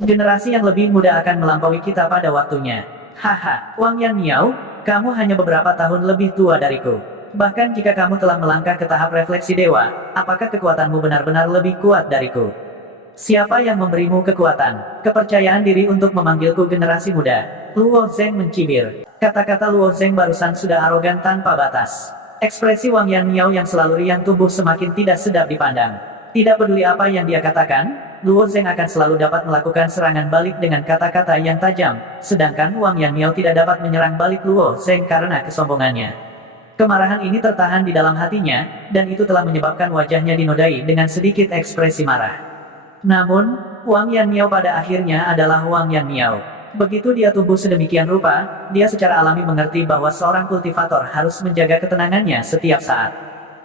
Generasi yang lebih muda akan melampaui kita pada waktunya. Haha, Wang Yan Miao, kamu hanya beberapa tahun lebih tua dariku. Bahkan jika kamu telah melangkah ke tahap refleksi dewa, apakah kekuatanmu benar-benar lebih kuat dariku? Siapa yang memberimu kekuatan, kepercayaan diri untuk memanggilku generasi muda? Luo Zheng mencibir. Kata-kata Luo Zheng barusan sudah arogan tanpa batas. Ekspresi Wang Yan Miao yang selalu riang tumbuh semakin tidak sedap dipandang. Tidak peduli apa yang dia katakan, Luo Zheng akan selalu dapat melakukan serangan balik dengan kata-kata yang tajam, sedangkan Wang Yan Miao tidak dapat menyerang balik Luo Zheng karena kesombongannya. Kemarahan ini tertahan di dalam hatinya, dan itu telah menyebabkan wajahnya dinodai dengan sedikit ekspresi marah. Namun, Wang Yan Miao pada akhirnya adalah Wang Yan Miao. Begitu dia tumbuh sedemikian rupa, dia secara alami mengerti bahwa seorang kultivator harus menjaga ketenangannya setiap saat.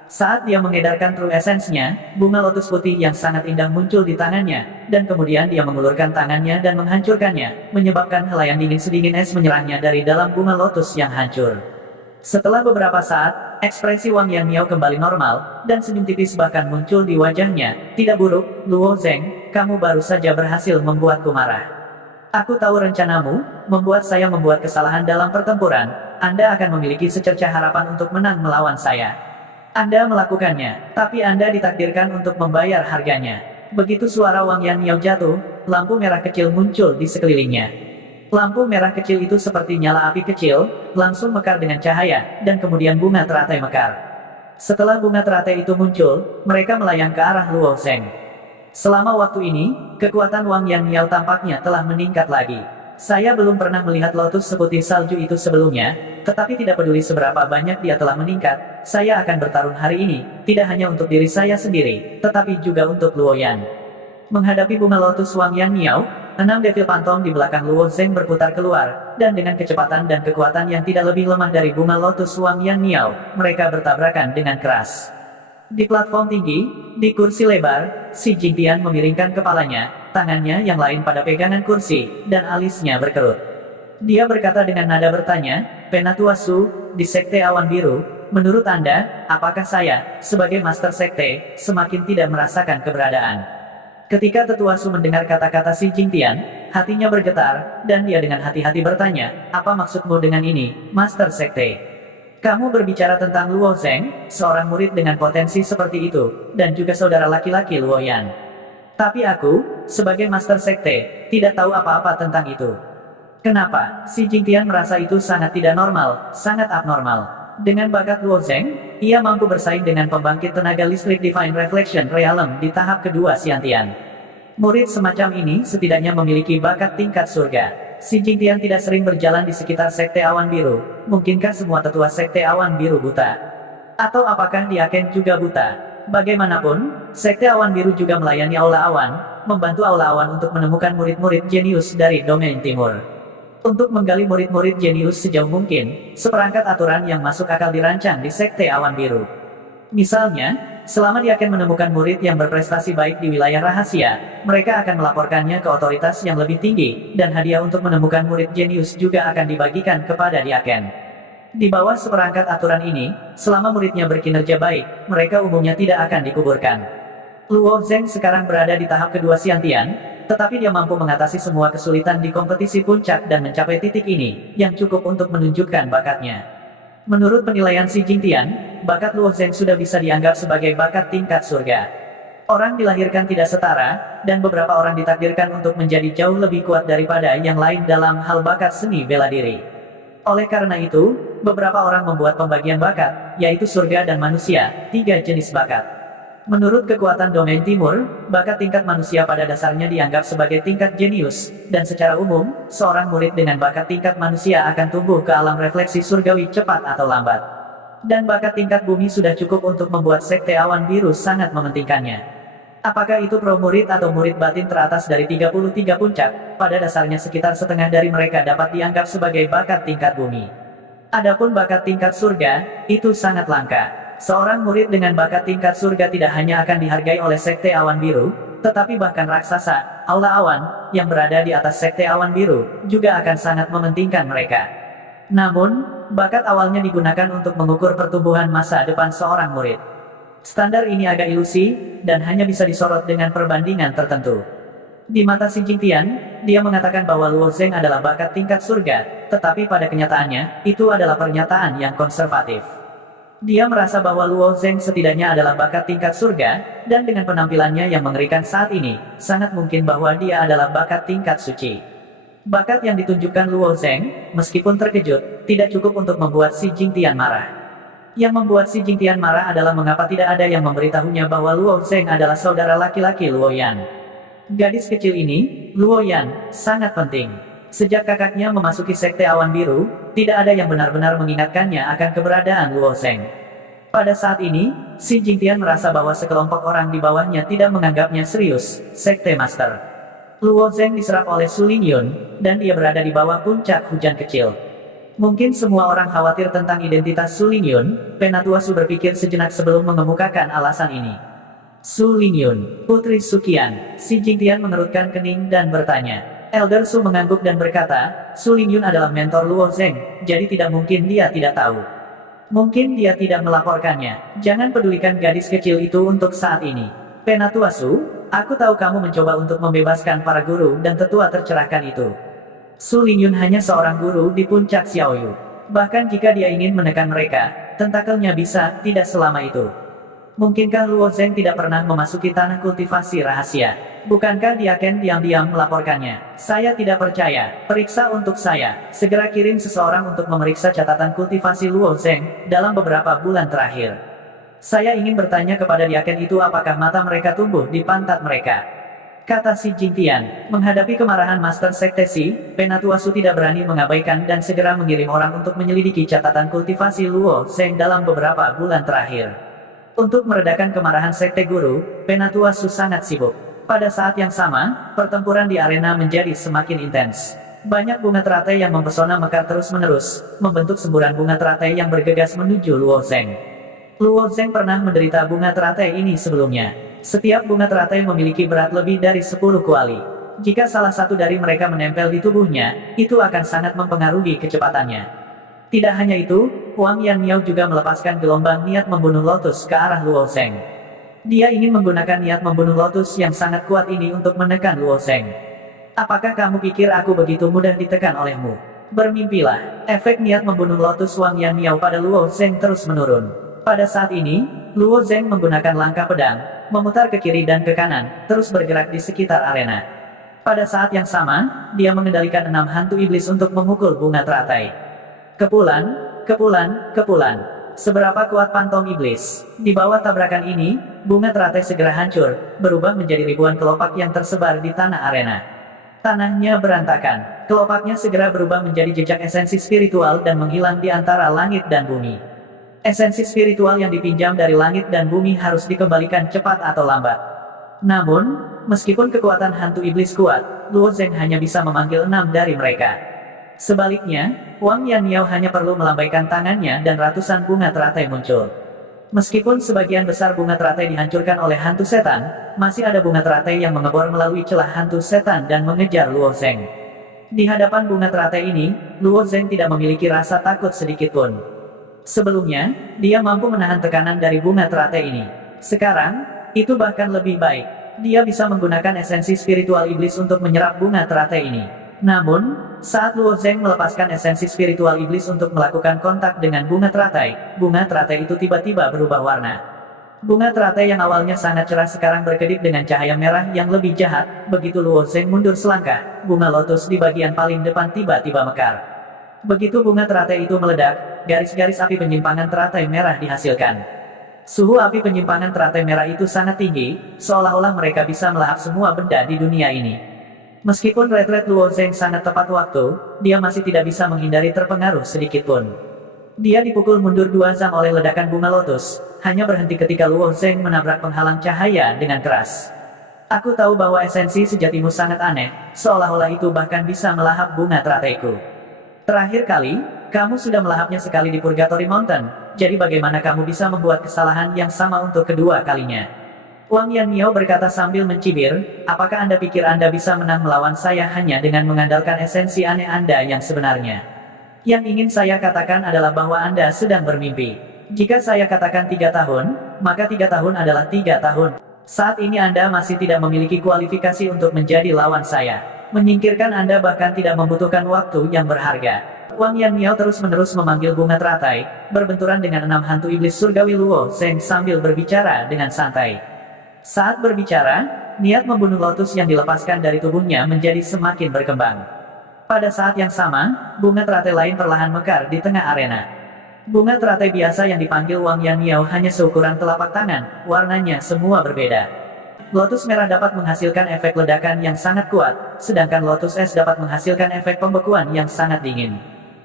Saat dia mengedarkan True Essence-nya, bunga lotus putih yang sangat indah muncul di tangannya, dan kemudian dia mengulurkan tangannya dan menghancurkannya, menyebabkan helayan dingin sedingin es menyerangnya dari dalam bunga lotus yang hancur. Setelah beberapa saat, ekspresi Wang Yan Miao kembali normal, dan senyum tipis bahkan muncul di wajahnya. Tidak buruk, Luo Zheng, kamu baru saja berhasil membuatku marah. Aku tahu rencanamu, membuat saya membuat kesalahan dalam pertempuran. Anda akan memiliki secercah harapan untuk menang melawan saya. Anda melakukannya, tapi Anda ditakdirkan untuk membayar harganya. Begitu suara Wang Yan Miao jatuh, lampu merah kecil muncul di sekelilingnya. Lampu merah kecil itu seperti nyala api kecil, langsung mekar dengan cahaya, dan kemudian bunga teratai mekar. Setelah bunga teratai itu muncul, mereka melayang ke arah Luo Zheng. Selama waktu ini, kekuatan Wang Yan Miao tampaknya telah meningkat lagi. Saya belum pernah melihat lotus seputih salju itu sebelumnya, tetapi tidak peduli seberapa banyak dia telah meningkat, saya akan bertarung hari ini, tidak hanya untuk diri saya sendiri, tetapi juga untuk Luo Yan. Menghadapi bunga lotus Wang Yan Miao, 6 Devil Phantom di belakang Luo Zheng berputar keluar, dan dengan kecepatan dan kekuatan yang tidak lebih lemah dari bunga lotus Wang Yan Miao, mereka bertabrakan dengan keras. Di platform tinggi, di kursi lebar, si Jingtian memiringkan kepalanya, tangannya yang lain pada pegangan kursi, dan alisnya berkerut. Dia berkata dengan nada bertanya, Penatua Su, di Sekte Awan Biru, menurut Anda, apakah saya, sebagai Master Sekte, semakin tidak merasakan keberadaan? Ketika Tetua Su mendengar kata-kata si Jingtian, hatinya bergetar, dan dia dengan hati-hati bertanya, apa maksudmu dengan ini, Master Sekte? Kamu berbicara tentang Luo Zheng, seorang murid dengan potensi seperti itu, dan juga saudara laki-laki Luo Yan. Tapi aku, sebagai Master Sekte, tidak tahu apa-apa tentang itu. Kenapa? Si Jingtian merasa itu sangat tidak normal, sangat abnormal. Dengan bakat Luo Zheng, ia mampu bersaing dengan pembangkit tenaga listrik Divine Reflection Realm di tahap kedua Xiantian. Murid semacam ini setidaknya memiliki bakat tingkat surga. Si Jingtian tidak sering berjalan di sekitar Sekte Awan Biru. Mungkinkah semua tetua Sekte Awan Biru buta? Atau apakah dia Ken juga buta? Bagaimanapun, Sekte Awan Biru juga melayani Aula Awan, membantu Aula Awan untuk menemukan murid-murid jenius dari domain timur. Untuk menggali murid-murid jenius sejauh mungkin, seperangkat aturan yang masuk akal dirancang di Sekte Awan Biru. Misalnya, selama dia akan menemukan murid yang berprestasi baik di wilayah rahasia, mereka akan melaporkannya ke otoritas yang lebih tinggi, dan hadiah untuk menemukan murid jenius juga akan dibagikan kepada Diaken. Di bawah seperangkat aturan ini, selama muridnya berkinerja baik, mereka umumnya tidak akan dikuburkan. Luo Zheng sekarang berada di tahap kedua Xiantian, tetapi dia mampu mengatasi semua kesulitan di kompetisi puncak dan mencapai titik ini, yang cukup untuk menunjukkan bakatnya. Menurut penilaian si Jingtian, bakat Luo Zheng sudah bisa dianggap sebagai bakat tingkat surga. Orang dilahirkan tidak setara, dan beberapa orang ditakdirkan untuk menjadi jauh lebih kuat daripada yang lain dalam hal bakat seni bela diri. Oleh karena itu, beberapa orang membuat pembagian bakat, yaitu surga dan manusia, 3 jenis bakat. Menurut kekuatan domain timur, bakat tingkat manusia pada dasarnya dianggap sebagai tingkat jenius, dan secara umum, seorang murid dengan bakat tingkat manusia akan tumbuh ke alam refleksi surgawi cepat atau lambat. Dan bakat tingkat bumi sudah cukup untuk membuat Sekte Awan Biru sangat mementingkannya. Apakah itu pro murid atau murid batin teratas dari 33 puncak, pada dasarnya sekitar setengah dari mereka dapat dianggap sebagai bakat tingkat bumi. Adapun bakat tingkat surga, itu sangat langka. Seorang murid dengan bakat tingkat surga tidak hanya akan dihargai oleh Sekte Awan Biru, tetapi bahkan raksasa, Aula Awan, yang berada di atas Sekte Awan Biru, juga akan sangat mementingkan mereka. Namun, bakat awalnya digunakan untuk mengukur pertumbuhan masa depan seorang murid. Standar ini agak ilusi, dan hanya bisa disorot dengan perbandingan tertentu. Di mata Xi Jingtian, dia mengatakan bahwa Luo Zeng adalah bakat tingkat surga, tetapi pada kenyataannya, itu adalah pernyataan yang konservatif. Dia merasa bahwa Luo Zeng setidaknya adalah bakat tingkat surga, dan dengan penampilannya yang mengerikan saat ini, sangat mungkin bahwa dia adalah bakat tingkat suci. Bakat yang ditunjukkan Luo Zeng, meskipun terkejut, tidak cukup untuk membuat Xi Jingtian marah. Yang membuat Xi Jingtian marah adalah mengapa tidak ada yang memberitahunya bahwa Luo Zeng adalah saudara laki-laki Luo Yan. Gadis kecil ini, Luo Yan, sangat penting. Sejak kakaknya memasuki Sekte Awan Biru, tidak ada yang benar-benar mengingatkannya akan keberadaan Luo Zeng. Pada saat ini, Xi Jingtian merasa bahwa sekelompok orang di bawahnya tidak menganggapnya serius, Sekte Master. Luo Zeng diserap oleh Su Lingyun, dan dia berada di bawah puncak hujan kecil. Mungkin semua orang khawatir tentang identitas Su Lingyun, Penatua Su berpikir sejenak sebelum mengemukakan alasan ini. Su Lingyun, Putri Su Qian. Xi Jingtian mengerutkan kening dan bertanya. Elder Su mengangguk dan berkata, Su Lingyun adalah mentor Luo Zeng, jadi tidak mungkin dia tidak tahu. Mungkin dia tidak melaporkannya. Jangan pedulikan gadis kecil itu untuk saat ini. Penatua Su, aku tahu kamu mencoba untuk membebaskan para guru dan tetua tercerahkan itu. Su Lingyun hanya seorang guru di puncak Xiaoyu. Bahkan jika dia ingin menekan mereka, tentakelnya bisa tidak selama itu. Mungkinkah Luo Zeng tidak pernah memasuki tanah kultivasi rahasia? Bukankah dia akan diam-diam melaporkannya? Saya tidak percaya. Periksa untuk saya. Segera kirim seseorang untuk memeriksa catatan kultivasi Luo Zeng dalam beberapa bulan terakhir. Saya ingin bertanya kepada Diaken itu apakah mata mereka tumbuh di pantat mereka. Kata Xi Jingtian. Menghadapi kemarahan Master Sekte Xi, Penatua Su tidak berani mengabaikan dan segera mengirim orang untuk menyelidiki catatan kultivasi Luo Zeng dalam beberapa bulan terakhir. Untuk meredakan kemarahan Sekte Guru, Penatua Su sangat sibuk. Pada saat yang sama, pertempuran di arena menjadi semakin intens. Banyak bunga teratai yang mempesona mekar terus-menerus, membentuk semburan bunga teratai yang bergegas menuju Luo Zeng. Luo Zeng pernah menderita bunga teratai ini sebelumnya. Setiap bunga teratai memiliki berat lebih dari 10 kuali. Jika salah satu dari mereka menempel di tubuhnya, itu akan sangat mempengaruhi kecepatannya. Tidak hanya itu, Wang Yanmiao juga melepaskan gelombang niat membunuh Lotus ke arah Luo Zeng. Dia ingin menggunakan niat membunuh Lotus yang sangat kuat ini untuk menekan Luo Zeng. Apakah kamu pikir aku begitu mudah ditekan olehmu? Bermimpilah. Efek niat membunuh Lotus Wang Yanmiao pada Luo Zeng terus menurun. Pada saat ini, Luo Zeng menggunakan langkah pedang, memutar ke kiri dan ke kanan, terus bergerak di sekitar arena. Pada saat yang sama, dia mengendalikan 6 hantu iblis untuk memukul bunga teratai. Kepulan, kepulan, kepulan. Seberapa kuat pantom iblis? Di bawah tabrakan ini, bunga teratai segera hancur, berubah menjadi ribuan kelopak yang tersebar di tanah arena. Tanahnya berantakan. Kelopaknya segera berubah menjadi jejak esensi spiritual dan menghilang di antara langit dan bumi. Esensi spiritual yang dipinjam dari langit dan bumi harus dikembalikan cepat atau lambat. Namun, meskipun kekuatan hantu iblis kuat, Luo Zeng hanya bisa memanggil 6 dari mereka. Sebaliknya, Wang Yanmiao hanya perlu melambaikan tangannya dan ratusan bunga teratai muncul. Meskipun sebagian besar bunga teratai dihancurkan oleh hantu setan, masih ada bunga teratai yang mengebor melalui celah hantu setan dan mengejar Luo Zeng. Di hadapan bunga teratai ini, Luo Zeng tidak memiliki rasa takut sedikitpun. Sebelumnya, dia mampu menahan tekanan dari bunga teratai ini. Sekarang, itu bahkan lebih baik. Dia bisa menggunakan esensi spiritual iblis untuk menyerap bunga teratai ini. Namun, saat Luo Zeng melepaskan esensi spiritual iblis untuk melakukan kontak dengan bunga teratai itu tiba-tiba berubah warna. Bunga teratai yang awalnya sangat cerah sekarang berkedip dengan cahaya merah yang lebih jahat. Begitu Luo Zeng mundur selangkah, bunga lotus di bagian paling depan tiba-tiba mekar. Begitu bunga teratai itu meledak, garis-garis api penyimpangan teratai merah dihasilkan. Suhu api penyimpangan teratai merah itu sangat tinggi, seolah-olah mereka bisa melahap semua benda di dunia ini. Meskipun retret Luo Zeng sangat tepat waktu, dia masih tidak bisa menghindari terpengaruh sedikitpun. Dia dipukul mundur 2 zam oleh ledakan bunga lotus, hanya berhenti ketika Luo Zeng menabrak penghalang cahaya dengan keras. Aku tahu bahwa esensi sejatimu sangat aneh, seolah-olah itu bahkan bisa melahap bunga terataiku. Terakhir kali, kamu sudah melahapnya sekali di Purgatory Mountain, jadi bagaimana kamu bisa membuat kesalahan yang sama untuk kedua kalinya? Wang Yanmiao berkata sambil mencibir, apakah Anda pikir Anda bisa menang melawan saya hanya dengan mengandalkan esensi aneh Anda yang sebenarnya? Yang ingin saya katakan adalah bahwa Anda sedang bermimpi. Jika saya katakan 3 tahun, maka 3 tahun adalah 3 tahun. Saat ini Anda masih tidak memiliki kualifikasi untuk menjadi lawan saya. Menyingkirkan Anda bahkan tidak membutuhkan waktu yang berharga. Wang Yanmiao terus-menerus memanggil bunga teratai, berbenturan dengan 6 hantu iblis surgawi Luo Zeng sambil berbicara dengan santai. Saat berbicara, niat membunuh lotus yang dilepaskan dari tubuhnya menjadi semakin berkembang. Pada saat yang sama, bunga teratai lain perlahan mekar di tengah arena. Bunga teratai biasa yang dipanggil Wang Yanmiao hanya seukuran telapak tangan, warnanya semua berbeda. Lotus merah dapat menghasilkan efek ledakan yang sangat kuat, sedangkan lotus es dapat menghasilkan efek pembekuan yang sangat dingin.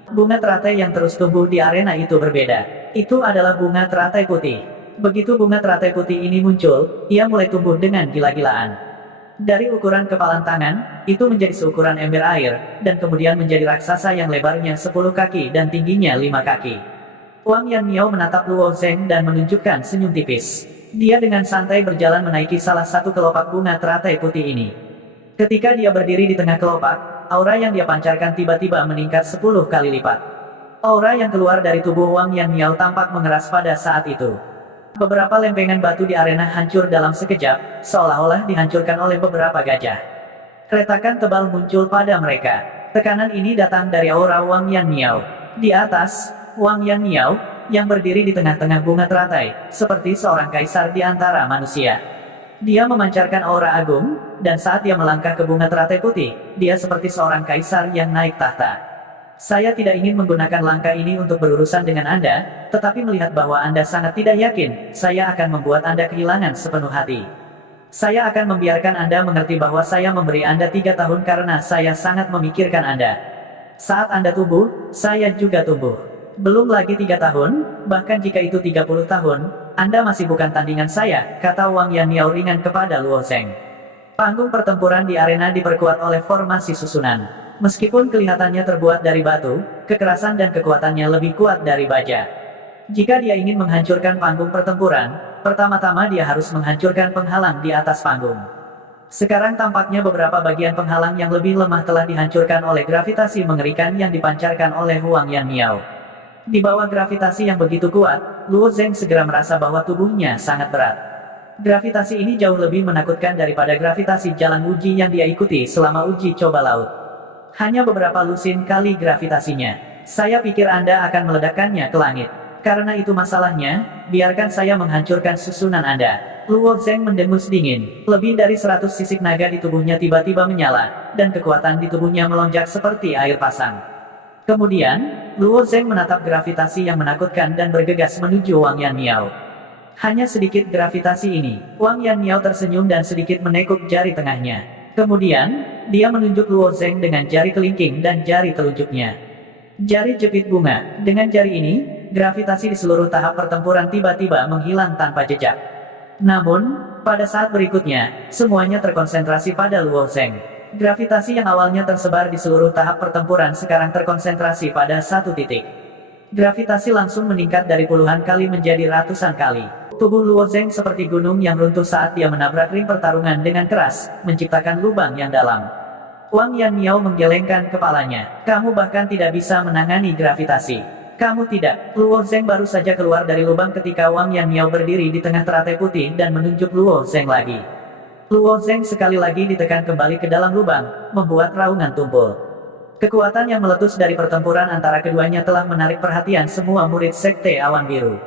Bunga teratai yang terus tumbuh di arena itu berbeda. Itu adalah bunga teratai putih. Begitu bunga teratai putih ini muncul, ia mulai tumbuh dengan gila-gilaan. Dari ukuran kepalan tangan, itu menjadi seukuran ember air, dan kemudian menjadi raksasa yang lebarnya 10 kaki dan tingginya 5 kaki. Wang Yanmiao menatap Luo Zeng dan menunjukkan senyum tipis. Dia dengan santai berjalan menaiki salah satu kelopak bunga teratai putih ini. Ketika dia berdiri di tengah kelopak, aura yang dia pancarkan tiba-tiba meningkat 10 kali lipat. Aura yang keluar dari tubuh Wang Yanmiao tampak mengeras pada saat itu. Beberapa lempengan batu di arena hancur dalam sekejap, seolah-olah dihancurkan oleh beberapa gajah. Keretakan tebal muncul pada mereka. Tekanan ini datang dari aura Wang Yanmiao. Di atas, Wang Yanmiao, yang berdiri di tengah-tengah bunga teratai, seperti seorang kaisar di antara manusia. Dia memancarkan aura agung, dan saat dia melangkah ke bunga teratai putih, dia seperti seorang kaisar yang naik tahta. Saya tidak ingin menggunakan langkah ini untuk berurusan dengan Anda, tetapi melihat bahwa Anda sangat tidak yakin, saya akan membuat Anda kehilangan sepenuh hati. Saya akan membiarkan Anda mengerti bahwa saya memberi Anda 3 tahun karena saya sangat memikirkan Anda. Saat Anda tumbuh, saya juga tumbuh. Belum lagi 3 tahun, bahkan jika itu 30 tahun, Anda masih bukan tandingan saya, kata Wang Yanmiao ringan kepada Luo Zeng. Panggung pertempuran di arena diperkuat oleh formasi susunan. Meskipun kelihatannya terbuat dari batu, kekerasan dan kekuatannya lebih kuat dari baja. Jika dia ingin menghancurkan panggung pertempuran, pertama-tama dia harus menghancurkan penghalang di atas panggung. Sekarang tampaknya beberapa bagian penghalang yang lebih lemah telah dihancurkan oleh gravitasi mengerikan yang dipancarkan oleh Wang Yanmiao. Di bawah gravitasi yang begitu kuat, Luo Zeng segera merasa bahwa tubuhnya sangat berat. Gravitasi ini jauh lebih menakutkan daripada gravitasi jalan uji yang dia ikuti selama uji coba laut. Hanya beberapa lusin kali gravitasinya. Saya pikir Anda akan meledakkannya ke langit. Karena itu masalahnya, biarkan saya menghancurkan susunan Anda. Luo Zeng mendengus dingin. Lebih dari 100 sisik naga di tubuhnya tiba-tiba menyala, dan kekuatan di tubuhnya melonjak seperti air pasang. Kemudian, Luo Zeng menatap gravitasi yang menakutkan dan bergegas menuju Wang Yanmiao. Hanya sedikit gravitasi ini, Wang Yanmiao tersenyum dan sedikit menekuk jari tengahnya. Kemudian, dia menunjuk Luo Zeng dengan jari kelingking dan jari telunjuknya. Jari jepit bunga. Dengan jari ini, gravitasi di seluruh tahap pertempuran tiba-tiba menghilang tanpa jejak. Namun, pada saat berikutnya, semuanya terkonsentrasi pada Luo Zeng. Gravitasi yang awalnya tersebar di seluruh tahap pertempuran sekarang terkonsentrasi pada satu titik. Gravitasi langsung meningkat dari puluhan kali menjadi ratusan kali. Tubuh Luo Zeng seperti gunung yang runtuh saat dia menabrak ring pertarungan dengan keras, menciptakan lubang yang dalam. Wang Yanmiao menggelengkan kepalanya. Kamu bahkan tidak bisa menangani gravitasi. Kamu tidak. Luo Zeng baru saja keluar dari lubang ketika Wang Yanmiao berdiri di tengah teratai putih dan menunjuk Luo Zeng lagi. Luo Zeng sekali lagi ditekan kembali ke dalam lubang, membuat raungan tumpul. Kekuatan yang meletus dari pertempuran antara keduanya telah menarik perhatian semua murid Sekte Awan Biru.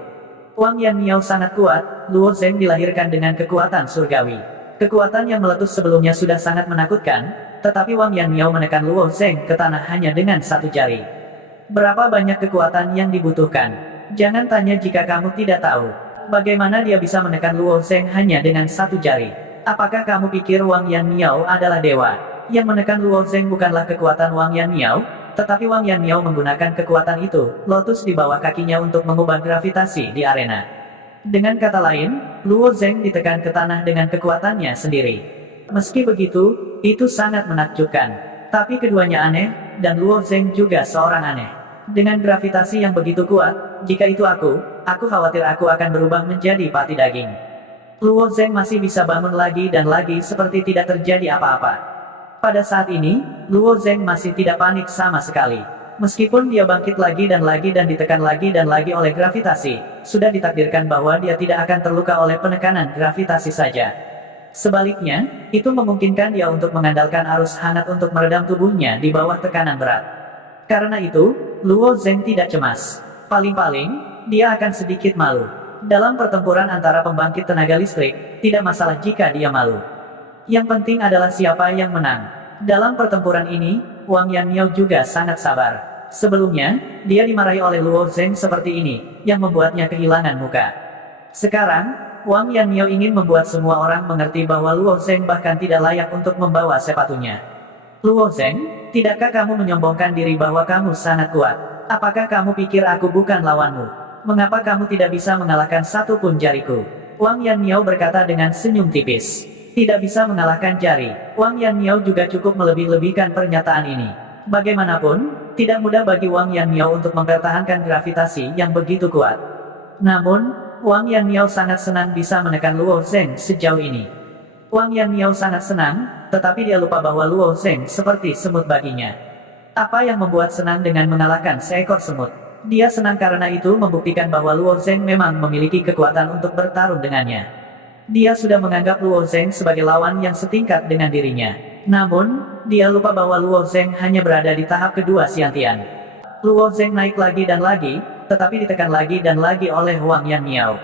Wang Yanmiao sangat kuat, Luo Zeng dilahirkan dengan kekuatan surgawi. Kekuatan yang meletus sebelumnya sudah sangat menakutkan, tetapi Wang Yanmiao menekan Luo Zeng ke tanah hanya dengan satu jari. Berapa banyak kekuatan yang dibutuhkan? Jangan tanya jika kamu tidak tahu. Bagaimana dia bisa menekan Luo Zeng hanya dengan satu jari? Apakah kamu pikir Wang Yanmiao adalah dewa? Yang menekan Luo Zeng bukanlah kekuatan Wang Yanmiao, tetapi Wang Yanmiao menggunakan kekuatan itu, lotus di bawah kakinya untuk mengubah gravitasi di arena. Dengan kata lain, Luo Zeng ditekan ke tanah dengan kekuatannya sendiri. Meski begitu, itu sangat menakjubkan. Tapi keduanya aneh, dan Luo Zeng juga seorang aneh. Dengan gravitasi yang begitu kuat, jika itu aku khawatir aku akan berubah menjadi pati daging. Luo Zeng masih bisa bangun lagi dan lagi seperti tidak terjadi apa-apa. Pada saat ini, Luo Zeng masih tidak panik sama sekali. Meskipun dia bangkit lagi dan ditekan lagi dan lagi oleh gravitasi, sudah ditakdirkan bahwa dia tidak akan terluka oleh penekanan gravitasi saja. Sebaliknya, itu memungkinkan dia untuk mengandalkan arus hangat untuk meredam tubuhnya di bawah tekanan berat. Karena itu, Luo Zeng tidak cemas. Paling-paling, dia akan sedikit malu. Dalam pertempuran antara pembangkit tenaga listrik, tidak masalah jika dia malu. Yang penting adalah siapa yang menang. Dalam pertempuran ini, Wang Yanniao juga sangat sabar. Sebelumnya, dia dimarahi oleh Luo Zeng seperti ini, yang membuatnya kehilangan muka. Sekarang, Wang Yanniao ingin membuat semua orang mengerti bahwa Luo Zeng bahkan tidak layak untuk membawa sepatunya. Luo Zeng, tidakkah kamu menyombongkan diri bahwa kamu sangat kuat? Apakah kamu pikir aku bukan lawanmu? Mengapa kamu tidak bisa mengalahkan satu pun jariku? Wang Yanniao berkata dengan senyum tipis. Tidak bisa mengalahkan jari, Wang Yanniao juga cukup melebih-lebihkan pernyataan ini. Bagaimanapun, tidak mudah bagi Wang Yanniao untuk mempertahankan gravitasi yang begitu kuat. Namun, Wang Yanniao sangat senang bisa menekan Luo Zeng sejauh ini. Wang Yanniao sangat senang, tetapi dia lupa bahwa Luo Zeng seperti semut baginya. Apa yang membuat senang dengan mengalahkan seekor semut? Dia senang karena itu membuktikan bahwa Luo Zeng memang memiliki kekuatan untuk bertarung dengannya. Dia sudah menganggap Luo Zeng sebagai lawan yang setingkat dengan dirinya. Namun, dia lupa bahwa Luo Zeng hanya berada di tahap kedua Xiantian. Luo Zeng naik lagi dan lagi, tetapi ditekan lagi dan lagi oleh Wang Yanniao.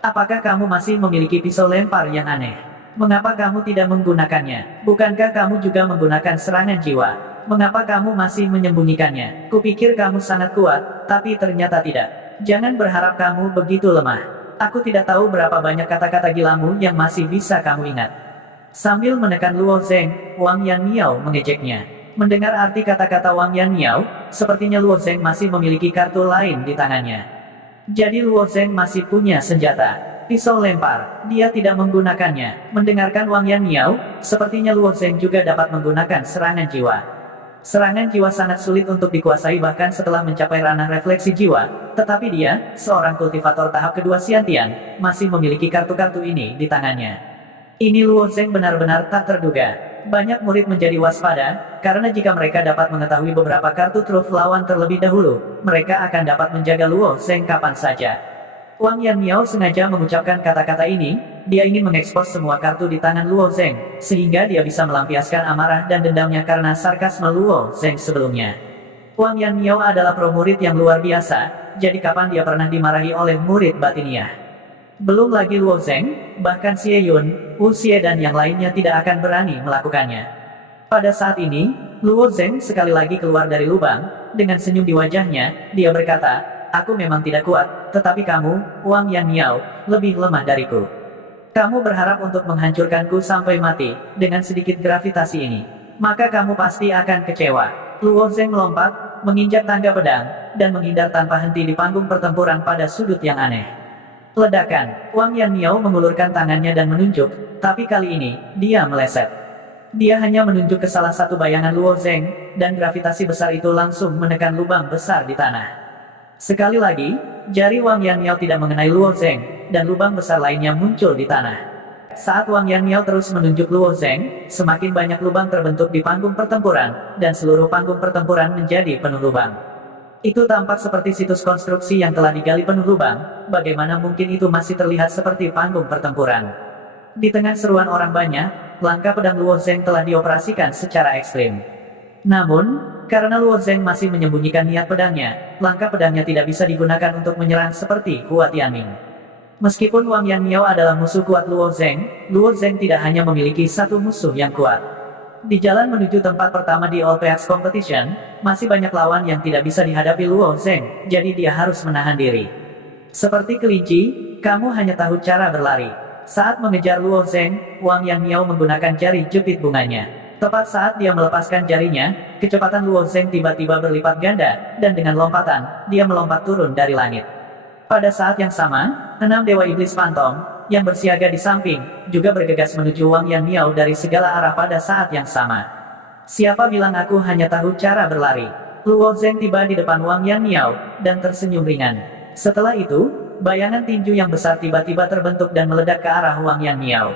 Apakah kamu masih memiliki pisau lempar yang aneh? Mengapa kamu tidak menggunakannya? Bukankah kamu juga menggunakan serangan jiwa? Mengapa kamu masih menyembunyikannya? Kupikir kamu sangat kuat, tapi ternyata tidak. Jangan berharap kamu begitu lemah. Aku tidak tahu berapa banyak kata-kata gilamu yang masih bisa kamu ingat. Sambil menekan Luo Zeng, Wang Yanniao mengejeknya. Mendengar arti kata-kata Wang Yanniao, sepertinya Luo Zeng masih memiliki kartu lain di tangannya. Jadi Luo Zeng masih punya senjata. Pisau lempar, dia tidak menggunakannya. Mendengarkan Wang Yanniao, sepertinya Luo Zeng juga dapat menggunakan serangan jiwa. Serangan jiwa sangat sulit untuk dikuasai bahkan setelah mencapai ranah refleksi jiwa, tetapi dia, seorang kultivator tahap kedua Xiantian, masih memiliki kartu-kartu ini di tangannya. Ini Luo Zeng benar-benar tak terduga. Banyak murid menjadi waspada, karena jika mereka dapat mengetahui beberapa kartu truf lawan terlebih dahulu, mereka akan dapat menjaga Luo Zeng kapan saja. Wang Yanniao sengaja mengucapkan kata-kata ini, dia ingin mengekspos semua kartu di tangan Luo Zeng, sehingga dia bisa melampiaskan amarah dan dendamnya karena sarkasme Luo Zeng sebelumnya. Wang Yanniao adalah pro murid yang luar biasa, jadi kapan dia pernah dimarahi oleh murid batiniah? Belum lagi Luo Zeng, bahkan Xie Yun, Wu Xie dan yang lainnya tidak akan berani melakukannya. Pada saat ini, Luo Zeng sekali lagi keluar dari lubang, dengan senyum di wajahnya, dia berkata, aku memang tidak kuat, tetapi kamu, Wang Yanniao, lebih lemah dariku. Kamu berharap untuk menghancurkanku sampai mati, dengan sedikit gravitasi ini. Maka kamu pasti akan kecewa. Luo Zeng melompat, menginjak tangga pedang, dan menghindar tanpa henti di panggung pertempuran pada sudut yang aneh. Ledakan, Wang Yanniao mengulurkan tangannya dan menunjuk, tapi kali ini, dia meleset. Dia hanya menunjuk ke salah satu bayangan Luo Zeng, dan gravitasi besar itu langsung menekan lubang besar di tanah. Sekali lagi, jari Wang Yanniao tidak mengenai Luo Zeng, dan lubang besar lainnya muncul di tanah. Saat Wang Yanniao terus menunjuk Luo Zeng, semakin banyak lubang terbentuk di panggung pertempuran, dan seluruh panggung pertempuran menjadi penuh lubang. Itu tampak seperti situs konstruksi yang telah digali penuh lubang, bagaimana mungkin itu masih terlihat seperti panggung pertempuran. Di tengah seruan orang banyak, langkah pedang Luo Zeng telah dioperasikan secara ekstrim. Namun, karena Luo Zeng masih menyembunyikan niat pedangnya, langkah pedangnya tidak bisa digunakan untuk menyerang seperti Hua Tianming. Meskipun Wang Yanniao adalah musuh kuat Luo Zeng tidak hanya memiliki satu musuh yang kuat. Di jalan menuju tempat pertama di All Peaks Competition, masih banyak lawan yang tidak bisa dihadapi Luo Zeng, jadi dia harus menahan diri. Seperti kelinci, kamu hanya tahu cara berlari. Saat mengejar Luo Zeng, Wang Yanniao menggunakan jari jepit bunganya. Tepat saat dia melepaskan jarinya, kecepatan Luo Zeng tiba-tiba berlipat ganda, dan dengan lompatan, dia melompat turun dari langit. Pada saat yang sama, 6 Dewa Iblis Phantom, yang bersiaga di samping, juga bergegas menuju Wang Yanniao dari segala arah pada saat yang sama. Siapa bilang aku hanya tahu cara berlari? Luo Zeng tiba di depan Wang Yanniao, dan tersenyum ringan. Setelah itu, bayangan tinju yang besar tiba-tiba terbentuk dan meledak ke arah Wang Yanniao.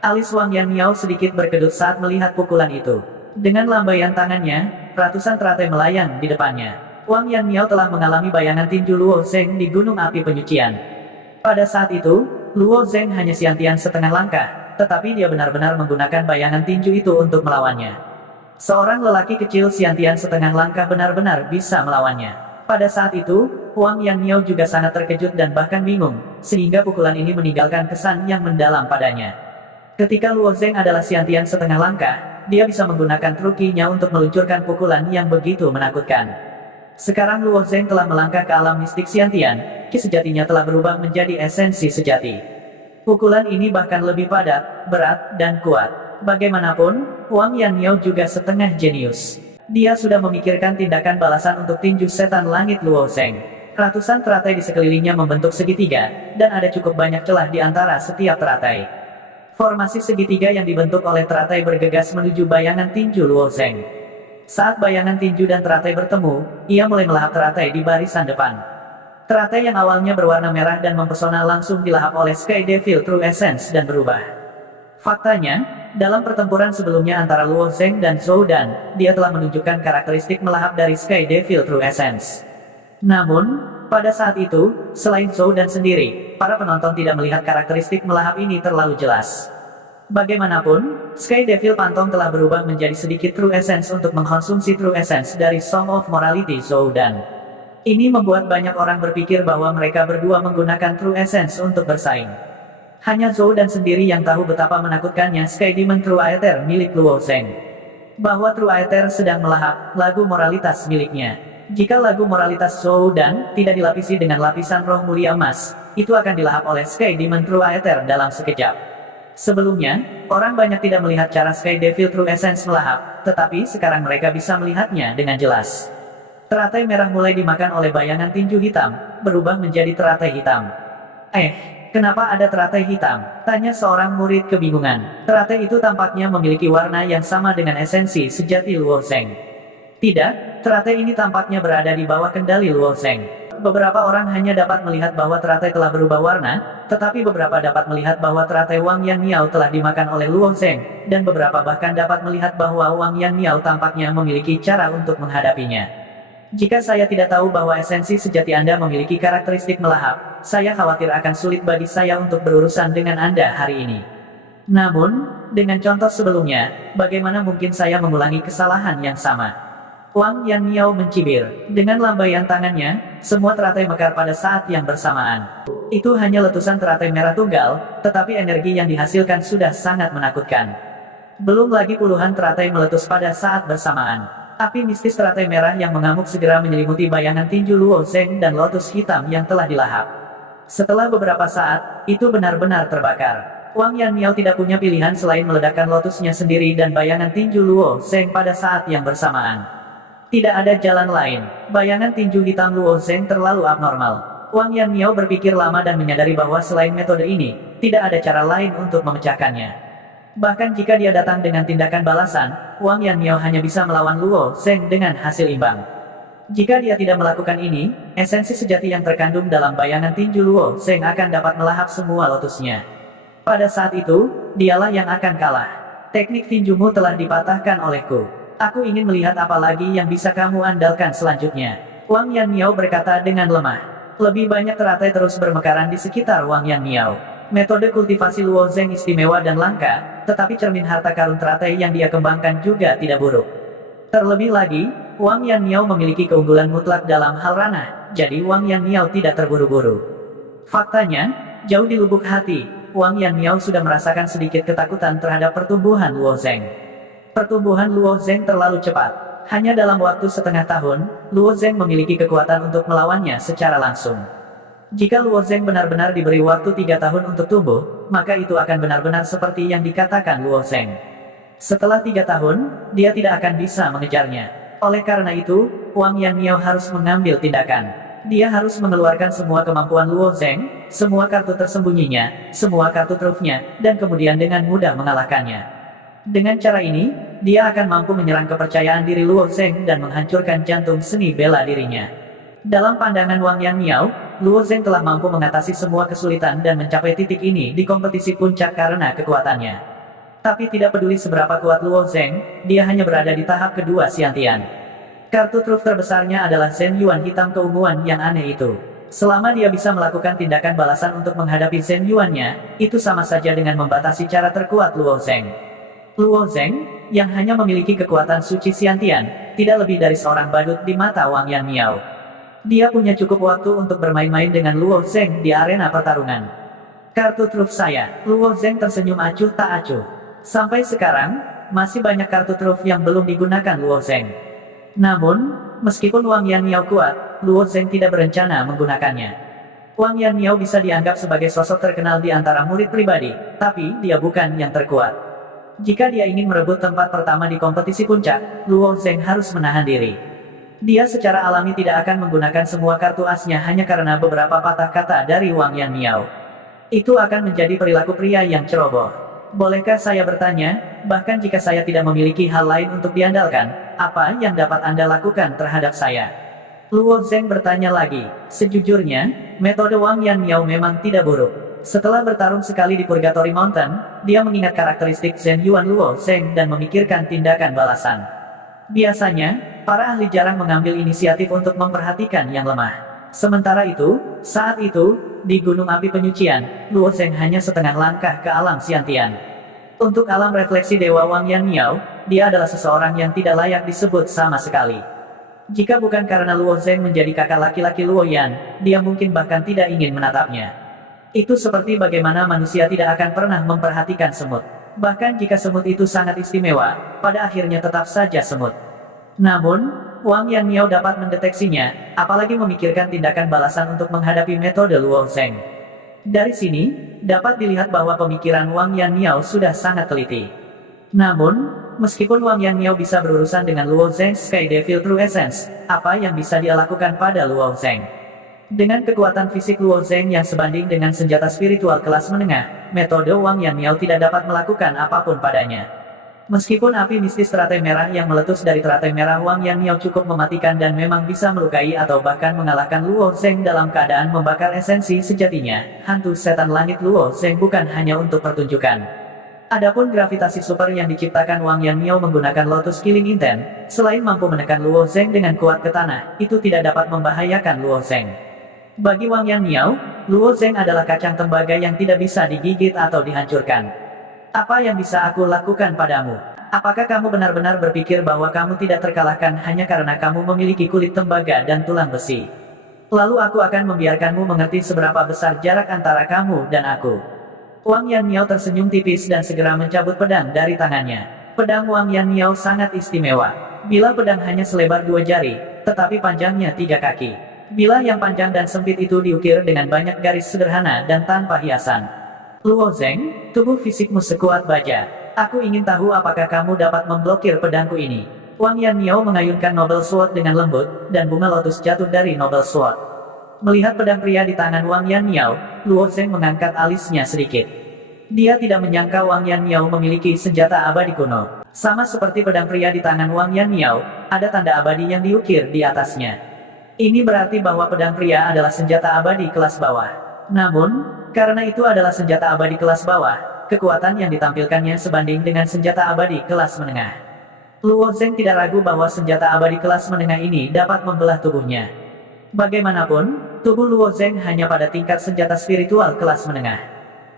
Alis Wang Yanniao sedikit berkedut saat melihat pukulan itu. Dengan lambaian tangannya, ratusan teratai melayang di depannya. Wang Yanmiao telah mengalami bayangan tinju Luo Zeng di gunung api penyucian. Pada saat itu, Luo Zeng hanya Xiantian setengah langkah, tetapi dia benar-benar menggunakan bayangan tinju itu untuk melawannya. Seorang lelaki kecil Xiantian setengah langkah benar-benar bisa melawannya. Pada saat itu, Wang Yanmiao juga sangat terkejut dan bahkan bingung, sehingga pukulan ini meninggalkan kesan yang mendalam padanya. Ketika Luo Zeng adalah Xiantian setengah langkah, dia bisa menggunakan trukinya untuk meluncurkan pukulan yang begitu menakutkan. Sekarang Luo Zeng telah melangkah ke alam mistik Xiantian, ki sejatinya telah berubah menjadi esensi sejati. Pukulan ini bahkan lebih padat, berat, dan kuat. Bagaimanapun, Wang Yanmiao juga setengah jenius. Dia sudah memikirkan tindakan balasan untuk tinju setan langit Luo Zeng. Ratusan teratai di sekelilingnya membentuk segitiga, dan ada cukup banyak celah di antara setiap teratai. Formasi segitiga yang dibentuk oleh teratai bergegas menuju bayangan tinju Luo Zeng. Saat bayangan tinju dan teratai bertemu, ia mulai melahap teratai di barisan depan. Teratai yang awalnya berwarna merah dan mempesona langsung dilahap oleh Sky Devil True Essence dan berubah. Faktanya, dalam pertempuran sebelumnya antara Luo Zeng dan Zhou Dan, dia telah menunjukkan karakteristik melahap dari Sky Devil True Essence. Namun, pada saat itu, selain Zhou Dan sendiri, para penonton tidak melihat karakteristik melahap ini terlalu jelas. Bagaimanapun, Sky Devil Phantom telah berubah menjadi sedikit True Essence untuk mengkonsumsi True Essence dari Song of Morality Zhou Dan. Ini membuat banyak orang berpikir bahwa mereka berdua menggunakan True Essence untuk bersaing. Hanya Zhou Dan sendiri yang tahu betapa menakutkannya Sky Demon True Aether milik Luo Zeng. Bahwa True Aether sedang melahap lagu moralitas miliknya. Jika lagu moralitas Zhou Dan tidak dilapisi dengan lapisan roh mulia emas, itu akan dilahap oleh Sky Demon True Aether dalam sekejap. Sebelumnya, orang banyak tidak melihat cara Sky Devil True Essence melahap, tetapi sekarang mereka bisa melihatnya dengan jelas. Teratai merah mulai dimakan oleh bayangan tinju hitam, berubah menjadi teratai hitam. Kenapa ada teratai hitam? Tanya seorang murid kebingungan. Teratai itu tampaknya memiliki warna yang sama dengan esensi sejati Luo Zeng. Tidak, teratai ini tampaknya berada di bawah kendali Luo Zeng. Beberapa orang hanya dapat melihat bahwa teratai telah berubah warna, tetapi beberapa dapat melihat bahwa teratai Wang Yanmiao telah dimakan oleh Luo Zeng, dan beberapa bahkan dapat melihat bahwa Wang Yanmiao tampaknya memiliki cara untuk menghadapinya. Jika saya tidak tahu bahwa esensi sejati Anda memiliki karakteristik melahap, saya khawatir akan sulit bagi saya untuk berurusan dengan Anda hari ini. Namun, dengan contoh sebelumnya, bagaimana mungkin saya mengulangi kesalahan yang sama? Wang Yanmiao mencibir. Dengan lambaian tangannya, semua teratai mekar pada saat yang bersamaan. Itu hanya letusan teratai merah tunggal, tetapi energi yang dihasilkan sudah sangat menakutkan. Belum lagi puluhan teratai meletus pada saat bersamaan. Api mistis teratai merah yang mengamuk segera menyelimuti bayangan tinju Luo Zeng dan lotus hitam yang telah dilahap. Setelah beberapa saat, itu benar-benar terbakar. Wang Yanmiao tidak punya pilihan selain meledakkan lotusnya sendiri dan bayangan tinju Luo Zeng pada saat yang bersamaan. Tidak ada jalan lain. Bayangan tinju hitam Luo Zeng terlalu abnormal. Wang Yanmiao berpikir lama dan menyadari bahwa selain metode ini, tidak ada cara lain untuk memecahkannya. Bahkan jika dia datang dengan tindakan balasan, Wang Yanmiao hanya bisa melawan Luo Zeng dengan hasil imbang. Jika dia tidak melakukan ini, esensi sejati yang terkandung dalam bayangan tinju Luo Zeng akan dapat melahap semua lotusnya. Pada saat itu, dialah yang akan kalah. Teknik tinjumu telah dipatahkan olehku. Aku ingin melihat apa lagi yang bisa kamu andalkan selanjutnya. Wang Yanmiao berkata dengan lemah. Lebih banyak teratai terus bermekaran di sekitar Wang Yanmiao. Metode kultivasi Luo Zeng istimewa dan langka, tetapi cermin harta karun teratai yang dia kembangkan juga tidak buruk. Terlebih lagi, Wang Yanmiao memiliki keunggulan mutlak dalam hal ranah, jadi Wang Yanmiao tidak terburu-buru. Faktanya, jauh di lubuk hati, Wang Yanmiao sudah merasakan sedikit ketakutan terhadap pertumbuhan Luo Zeng. Pertumbuhan Luo Zeng terlalu cepat. Hanya dalam waktu setengah tahun, Luo Zeng memiliki kekuatan untuk melawannya secara langsung. Jika Luo Zeng benar-benar diberi waktu 3 tahun untuk tumbuh, maka itu akan benar-benar seperti yang dikatakan Luo Zeng. Setelah 3 tahun, dia tidak akan bisa mengejarnya. Oleh karena itu, Wang Yanmiao harus mengambil tindakan. Dia harus mengeluarkan semua kemampuan Luo Zeng, semua kartu tersembunyinya, semua kartu trufnya, dan kemudian dengan mudah mengalahkannya. Dengan cara ini, dia akan mampu menyerang kepercayaan diri Luo Zeng dan menghancurkan jantung seni bela dirinya. Dalam pandangan Wang Yanmiao, Luo Zeng telah mampu mengatasi semua kesulitan dan mencapai titik ini di kompetisi puncak karena kekuatannya. Tapi tidak peduli seberapa kuat Luo Zeng, dia hanya berada di tahap kedua Xiantian. Kartu truf terbesarnya adalah Zhen Yuan hitam keunguan yang aneh itu. Selama dia bisa melakukan tindakan balasan untuk menghadapi Zhen Yuan-nya, itu sama saja dengan membatasi cara terkuat Luo Zeng. Luo Zeng, yang hanya memiliki kekuatan suci Xiantian, tidak lebih dari seorang badut di mata Wang Yan Miao. Dia punya cukup waktu untuk bermain-main dengan Luo Zeng di arena pertarungan. Kartu truf saya, Luo Zeng tersenyum acuh tak acuh. Sampai sekarang, masih banyak kartu truf yang belum digunakan Luo Zeng. Namun, meskipun Wang Yan Miao kuat, Luo Zeng tidak berencana menggunakannya. Wang Yan Miao bisa dianggap sebagai sosok terkenal di antara murid pribadi, tapi dia bukan yang terkuat. Jika dia ingin merebut tempat pertama di kompetisi puncak, Luo Zeng harus menahan diri. Dia secara alami tidak akan menggunakan semua kartu asnya hanya karena beberapa patah kata dari Wang Yan Miao. Itu akan menjadi perilaku pria yang ceroboh. Bolehkah saya bertanya, bahkan jika saya tidak memiliki hal lain untuk diandalkan, apa yang dapat Anda lakukan terhadap saya? Luo Zeng bertanya lagi. Sejujurnya, metode Wang Yan Miao memang tidak buruk. Setelah bertarung sekali di Purgatory Mountain, dia mengingat karakteristik Zhen Yuan Luo Zeng dan memikirkan tindakan balasan. Biasanya, para ahli jarang mengambil inisiatif untuk memperhatikan yang lemah. Sementara itu, saat itu, di Gunung Api Penyucian, Luo Zeng hanya setengah langkah ke alam Xiantian. Untuk alam refleksi Dewa Wang Yan Miao, dia adalah seseorang yang tidak layak disebut sama sekali. Jika bukan karena Luo Zeng menjadi kakak laki-laki Luo Yan, dia mungkin bahkan tidak ingin menatapnya. Itu seperti bagaimana manusia tidak akan pernah memperhatikan semut. Bahkan jika semut itu sangat istimewa, pada akhirnya tetap saja semut. Namun, Wang Yan Miao dapat mendeteksinya, apalagi memikirkan tindakan balasan untuk menghadapi metode Luo Zeng. Dari sini, dapat dilihat bahwa pemikiran Wang Yan Miao sudah sangat teliti. Namun, meskipun Wang Yan Miao bisa berurusan dengan Luo Zeng Sky Devil True Essence, apa yang bisa dia lakukan pada Luo Zeng? Dengan kekuatan fisik Luo Zeng yang sebanding dengan senjata spiritual kelas menengah, metode Wang Yan Miao tidak dapat melakukan apapun padanya. Meskipun api mistis teratai merah yang meletus dari teratai merah Wang Yan Miao cukup mematikan dan memang bisa melukai atau bahkan mengalahkan Luo Zeng dalam keadaan membakar esensi sejatinya, hantu setan langit Luo Zeng bukan hanya untuk pertunjukan. Adapun gravitasi super yang diciptakan Wang Yan Miao menggunakan Lotus Killing Intent, selain mampu menekan Luo Zeng dengan kuat ke tanah, itu tidak dapat membahayakan Luo Zeng. Bagi Wang Yan Miao, Luo Zeng adalah kacang tembaga yang tidak bisa digigit atau dihancurkan. Apa yang bisa aku lakukan padamu? Apakah kamu benar-benar berpikir bahwa kamu tidak terkalahkan hanya karena kamu memiliki kulit tembaga dan tulang besi? Lalu aku akan membiarkanmu mengerti seberapa besar jarak antara kamu dan aku. Wang Yan Miao tersenyum tipis dan segera mencabut pedang dari tangannya. Pedang Wang Yan Miao sangat istimewa. Bila pedang hanya selebar 2 jari, tetapi panjangnya 3 kaki. Bilah yang panjang dan sempit itu diukir dengan banyak garis sederhana dan tanpa hiasan. Luo Zeng, tubuh fisikmu sekuat baja. Aku ingin tahu apakah kamu dapat memblokir pedangku ini. Wang Yan Miao mengayunkan Noble Sword dengan lembut, dan bunga lotus jatuh dari Noble Sword. Melihat pedang pria di tangan Wang Yan Miao, Luo Zeng mengangkat alisnya sedikit. Dia tidak menyangka Wang Yan Miao memiliki senjata abadi kuno. Sama seperti pedang pria di tangan Wang Yan Miao, ada tanda abadi yang diukir di atasnya. Ini berarti bahwa pedang pria adalah senjata abadi kelas bawah. Namun, karena itu adalah senjata abadi kelas bawah, kekuatan yang ditampilkannya sebanding dengan senjata abadi kelas menengah. Luo Zeng tidak ragu bahwa senjata abadi kelas menengah ini dapat membelah tubuhnya. Bagaimanapun, tubuh Luo Zeng hanya pada tingkat senjata spiritual kelas menengah.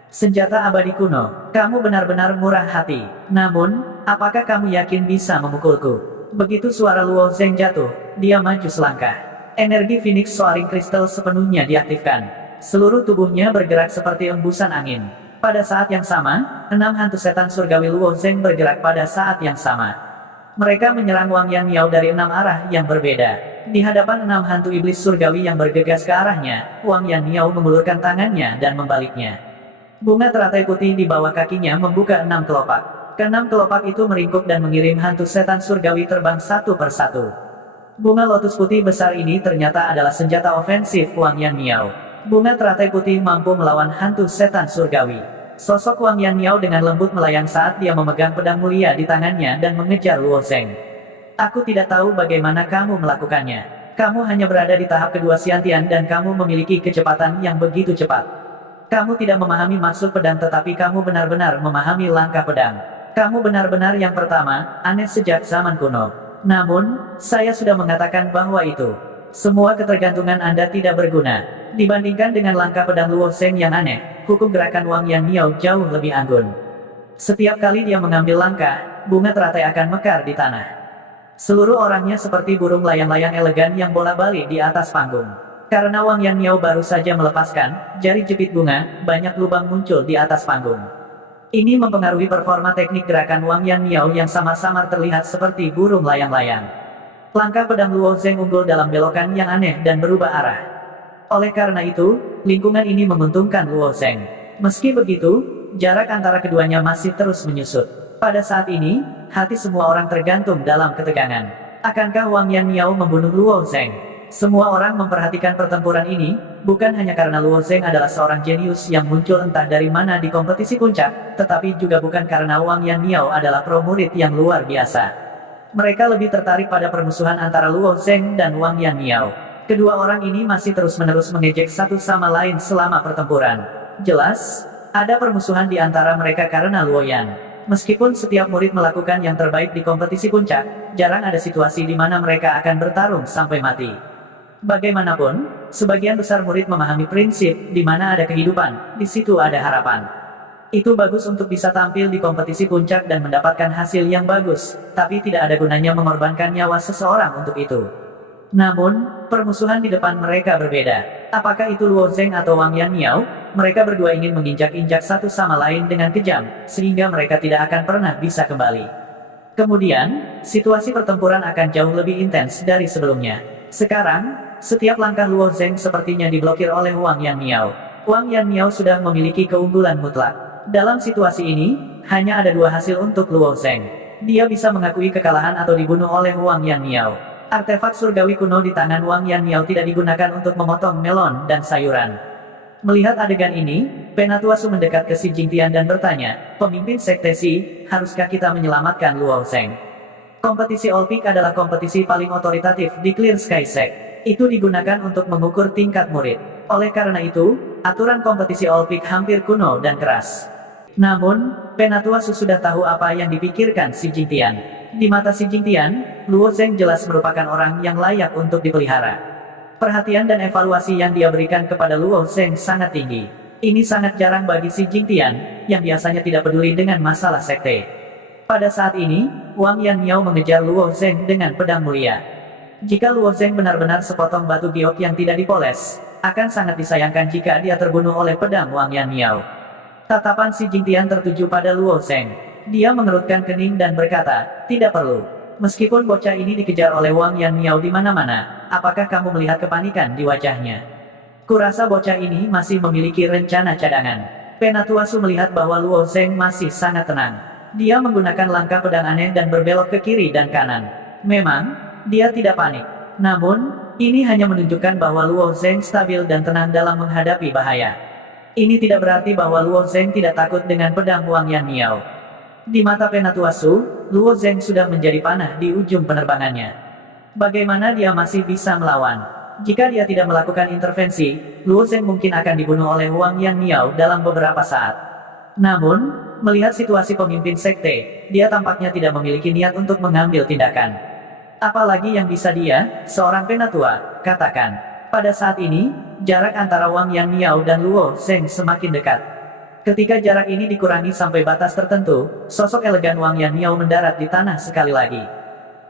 Senjata abadi kuno, kamu benar-benar murah hati. Namun, apakah kamu yakin bisa memukulku? Begitu suara Luo Zeng jatuh, dia maju selangkah. Energi Phoenix Soaring Crystal sepenuhnya diaktifkan. Seluruh tubuhnya bergerak seperti embusan angin. Pada saat yang sama, 6 hantu setan surgawi Luo Zeng bergerak pada saat yang sama. Mereka menyerang Wang Yan Miao dari 6 arah yang berbeda. Di hadapan 6 hantu iblis surgawi yang bergegas ke arahnya, Wang Yan Miao mengulurkan tangannya dan membaliknya. Bunga teratai putih di bawah kakinya membuka 6 kelopak. Ke-6 kelopak itu meringkuk dan mengirim hantu setan surgawi terbang satu persatu. Bunga lotus putih besar ini ternyata adalah senjata ofensif Wang Yan Miao. Bunga teratai putih mampu melawan hantu setan surgawi. Sosok Wang Yan Miao dengan lembut melayang saat dia memegang pedang mulia di tangannya dan mengejar Luo Zeng. Aku tidak tahu bagaimana kamu melakukannya. Kamu hanya berada di tahap kedua Xiantian dan kamu memiliki kecepatan yang begitu cepat. Kamu tidak memahami maksud pedang tetapi kamu benar-benar memahami langkah pedang. Kamu benar-benar yang pertama, aneh sejak zaman kuno. Namun, saya sudah mengatakan bahwa itu. Semua ketergantungan Anda tidak berguna. Dibandingkan dengan langkah pedang Luo Zeng yang aneh, hukum gerakan Wang Yan Miao jauh lebih anggun. Setiap kali dia mengambil langkah, bunga teratai akan mekar di tanah. Seluruh orangnya seperti burung layang-layang elegan yang bola-balik di atas panggung. Karena Wang Yan Miao baru saja melepaskan jari jepit bunga, banyak lubang muncul di atas panggung. Ini mempengaruhi performa teknik gerakan Wang Yan Miao yang samar-samar terlihat seperti burung layang-layang. Langkah pedang Luo Zeng unggul dalam belokan yang aneh dan berubah arah. Oleh karena itu, lingkungan ini menguntungkan Luo Zeng. Meski begitu, jarak antara keduanya masih terus menyusut. Pada saat ini, hati semua orang tergantung dalam ketegangan. Akankah Wang Yan Miao membunuh Luo Zeng? Semua orang memperhatikan pertempuran ini, bukan hanya karena Luo Zeng adalah seorang jenius yang muncul entah dari mana di kompetisi puncak, tetapi juga bukan karena Wang Yan Miao adalah pro murid yang luar biasa. Mereka lebih tertarik pada permusuhan antara Luo Zeng dan Wang Yan Miao. Kedua orang ini masih terus-menerus mengejek satu sama lain selama pertempuran. Jelas, ada permusuhan di antara mereka karena Luo Yan. Meskipun setiap murid melakukan yang terbaik di kompetisi puncak, jarang ada situasi di mana mereka akan bertarung sampai mati. Bagaimanapun, sebagian besar murid memahami prinsip, di mana ada kehidupan, di situ ada harapan. Itu bagus untuk bisa tampil di kompetisi puncak dan mendapatkan hasil yang bagus, tapi tidak ada gunanya mengorbankan nyawa seseorang untuk itu. Namun, permusuhan di depan mereka berbeda. Apakah itu Luo Zeng atau Wang Yan Miao? Mereka berdua ingin menginjak-injak satu sama lain dengan kejam, sehingga mereka tidak akan pernah bisa kembali. Kemudian, situasi pertempuran akan jauh lebih intens dari sebelumnya. Sekarang, setiap langkah Luo Zeng sepertinya diblokir oleh Wang Yan Miao. Wang Yan Miao sudah memiliki keunggulan mutlak. Dalam situasi ini, hanya ada dua hasil untuk Luo Zeng. Dia bisa mengakui kekalahan atau dibunuh oleh Wang Yan Miao. Artefak surgawi kuno di tangan Wang Yan Miao tidak digunakan untuk memotong melon dan sayuran. Melihat adegan ini, Penatua Su mendekat ke Si Jingtian dan bertanya, "Pemimpin Sekte Si, haruskah kita menyelamatkan Luo Zeng?" Kompetisi Olympic adalah kompetisi paling otoritatif di Clear Sky Sect. Itu digunakan untuk mengukur tingkat murid. Oleh karena itu, aturan kompetisi Olympic hampir kuno dan keras. Namun, Penatua Su sudah tahu apa yang dipikirkan Si Jingtian. Di mata Si Jingtian, Luo Zeng jelas merupakan orang yang layak untuk dipelihara. Perhatian dan evaluasi yang dia berikan kepada Luo Zeng sangat tinggi. Ini sangat jarang bagi Si Jingtian, yang biasanya tidak peduli dengan masalah sekte. Pada saat ini, Wang Yan Miao mengejar Luo Zeng dengan pedang mulia. Jika Luo Zeng benar-benar sepotong batu giok yang tidak dipoles, akan sangat disayangkan jika dia terbunuh oleh pedang Wang Yan Miao. Tatapan Si Jingtian tertuju pada Luo Zeng. Dia mengerutkan kening dan berkata, "Tidak perlu. Meskipun bocah ini dikejar oleh Wang Yan Miao di mana-mana, apakah kamu melihat kepanikan di wajahnya? Kurasa bocah ini masih memiliki rencana cadangan." Penatua Su melihat bahwa Luo Zeng masih sangat tenang. Dia menggunakan langkah pedang aneh dan berbelok ke kiri dan kanan. Memang, dia tidak panik. Namun, ini hanya menunjukkan bahwa Luo Zeng stabil dan tenang dalam menghadapi bahaya. Ini tidak berarti bahwa Luo Zeng tidak takut dengan pedang Wang Yan Miao. Di mata Penatua Su, Luo Zeng sudah menjadi panah di ujung penerbangannya. Bagaimana dia masih bisa melawan? Jika dia tidak melakukan intervensi, Luo Zeng mungkin akan dibunuh oleh Wang Yan Miao dalam beberapa saat. Namun, melihat situasi pemimpin sekte, dia tampaknya tidak memiliki niat untuk mengambil tindakan. Apalagi yang bisa dia, seorang penatua, katakan. Pada saat ini, jarak antara Wang Yan Miao dan Luo Zeng semakin dekat. Ketika jarak ini dikurangi sampai batas tertentu, sosok elegan Wang Yan Miao mendarat di tanah sekali lagi.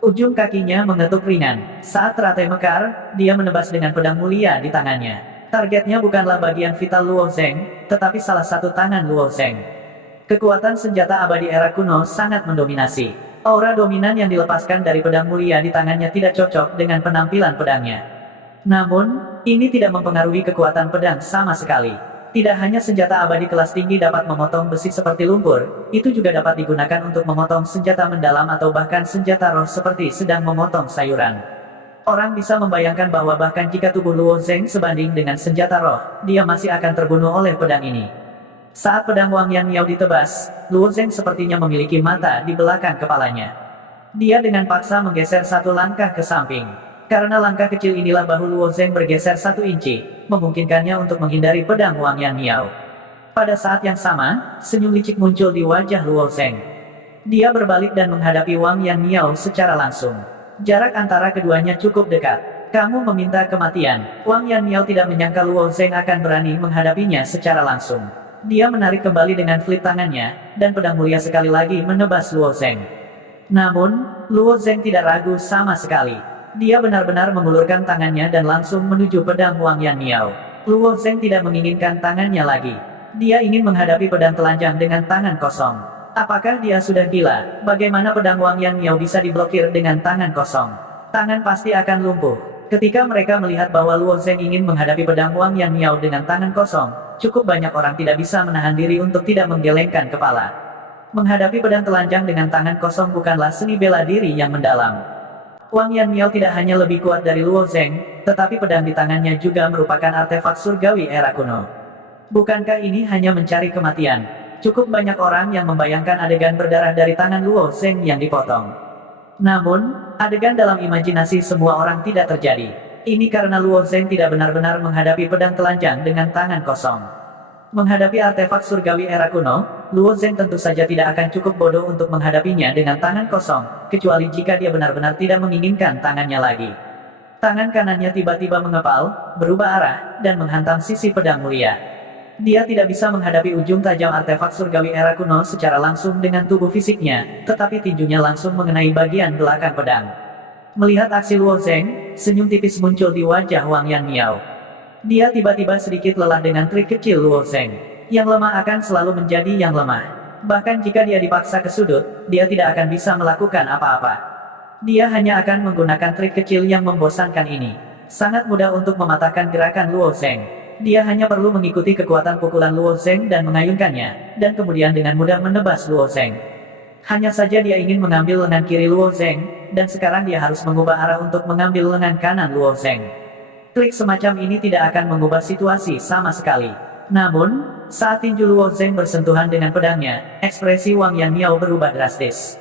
Ujung kakinya mengetuk ringan. Saat teratai mekar, dia menebas dengan pedang mulia di tangannya. Targetnya bukanlah bagian vital Luo Zeng, tetapi salah satu tangan Luo Zeng. Kekuatan senjata abadi era kuno sangat mendominasi. Aura dominan yang dilepaskan dari pedang mulia di tangannya tidak cocok dengan penampilan pedangnya. Namun, ini tidak mempengaruhi kekuatan pedang sama sekali. Tidak hanya senjata abadi kelas tinggi dapat memotong besi seperti lumpur, itu juga dapat digunakan untuk memotong senjata mendalam atau bahkan senjata roh seperti sedang memotong sayuran. Orang bisa membayangkan bahwa bahkan jika tubuh Luo Zeng sebanding dengan senjata roh, dia masih akan terbunuh oleh pedang ini. Saat pedang Wang Yan Miao ditebas, Luo Zeng sepertinya memiliki mata di belakang kepalanya. Dia dengan paksa menggeser satu langkah ke samping. Karena langkah kecil inilah bahu Luo Zeng bergeser 1 inci, memungkinkannya untuk menghindari pedang Wang Yan Miao. Pada saat yang sama, senyum licik muncul di wajah Luo Zeng. Dia berbalik dan menghadapi Wang Yan Miao secara langsung. Jarak antara keduanya cukup dekat. Kamu meminta kematian. Wang Yanmiao tidak menyangka Luo Zeng akan berani menghadapinya secara langsung. Dia menarik kembali dengan flip tangannya, dan pedang mulia sekali lagi menebas Luo Zeng. Namun, Luo Zeng tidak ragu sama sekali. Dia benar-benar mengulurkan tangannya dan langsung menuju pedang Wang Yanmiao. Luo Zeng tidak menginginkan tangannya lagi. Dia ingin menghadapi pedang telanjang dengan tangan kosong. Apakah dia sudah gila? Bagaimana pedang Wang Yanmiao bisa diblokir dengan tangan kosong? Tangan pasti akan lumpuh. Ketika mereka melihat bahwa Luo Zeng ingin menghadapi pedang Wang Yanmiao dengan tangan kosong, cukup banyak orang tidak bisa menahan diri untuk tidak menggelengkan kepala. Menghadapi pedang telanjang dengan tangan kosong bukanlah seni bela diri yang mendalam. Wang Yanmiao tidak hanya lebih kuat dari Luo Zeng, tetapi pedang di tangannya juga merupakan artefak surgawi era kuno. Bukankah ini hanya mencari kematian? Cukup banyak orang yang membayangkan adegan berdarah dari tangan Luo Zeng yang dipotong. Namun, adegan dalam imajinasi semua orang tidak terjadi. Ini karena Luo Zeng tidak benar-benar menghadapi pedang telanjang dengan tangan kosong. Menghadapi artefak surgawi era kuno, Luo Zeng tentu saja tidak akan cukup bodoh untuk menghadapinya dengan tangan kosong, kecuali jika dia benar-benar tidak menginginkan tangannya lagi. Tangan kanannya tiba-tiba mengepal, berubah arah, dan menghantam sisi pedang mulia. Dia tidak bisa menghadapi ujung tajam artefak surgawi era kuno secara langsung dengan tubuh fisiknya, tetapi tinjunya langsung mengenai bagian belakang pedang. Melihat aksi Luo Zeng, senyum tipis muncul di wajah Wang Yanmiao. Dia tiba-tiba sedikit lelah dengan trik kecil Luo Zeng. Yang lemah akan selalu menjadi yang lemah. Bahkan jika dia dipaksa ke sudut, dia tidak akan bisa melakukan apa-apa. Dia hanya akan menggunakan trik kecil yang membosankan ini. Sangat mudah untuk mematahkan gerakan Luo Zeng. Dia hanya perlu mengikuti kekuatan pukulan Luo Zeng dan mengayunkannya, dan kemudian dengan mudah menebas Luo Zeng. Hanya saja dia ingin mengambil lengan kiri Luo Zeng, dan sekarang dia harus mengubah arah untuk mengambil lengan kanan Luo Zeng. Trik semacam ini tidak akan mengubah situasi sama sekali. Namun, saat tinju Luo Zeng bersentuhan dengan pedangnya, ekspresi Wang Yanmiao berubah drastis.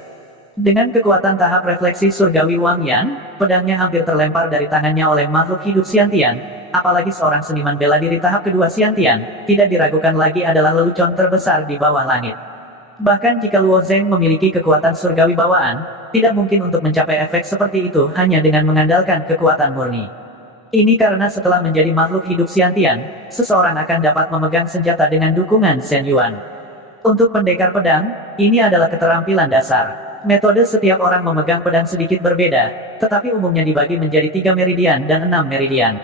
Dengan kekuatan tahap refleksi surgawi Wang Yan, pedangnya hampir terlempar dari tangannya oleh makhluk hidup Xiantian. Apalagi seorang seniman bela diri tahap kedua Xiantian, tidak diragukan lagi adalah lelucon terbesar di bawah langit. Bahkan jika Luo Zeng memiliki kekuatan surgawi bawaan, tidak mungkin untuk mencapai efek seperti itu hanya dengan mengandalkan kekuatan murni. Ini karena setelah menjadi makhluk hidup Xiantian, seseorang akan dapat memegang senjata dengan dukungan Shen Yuan. Untuk pendekar pedang, ini adalah keterampilan dasar. Metode setiap orang memegang pedang sedikit berbeda, tetapi umumnya dibagi menjadi 3 meridian dan 6 meridian.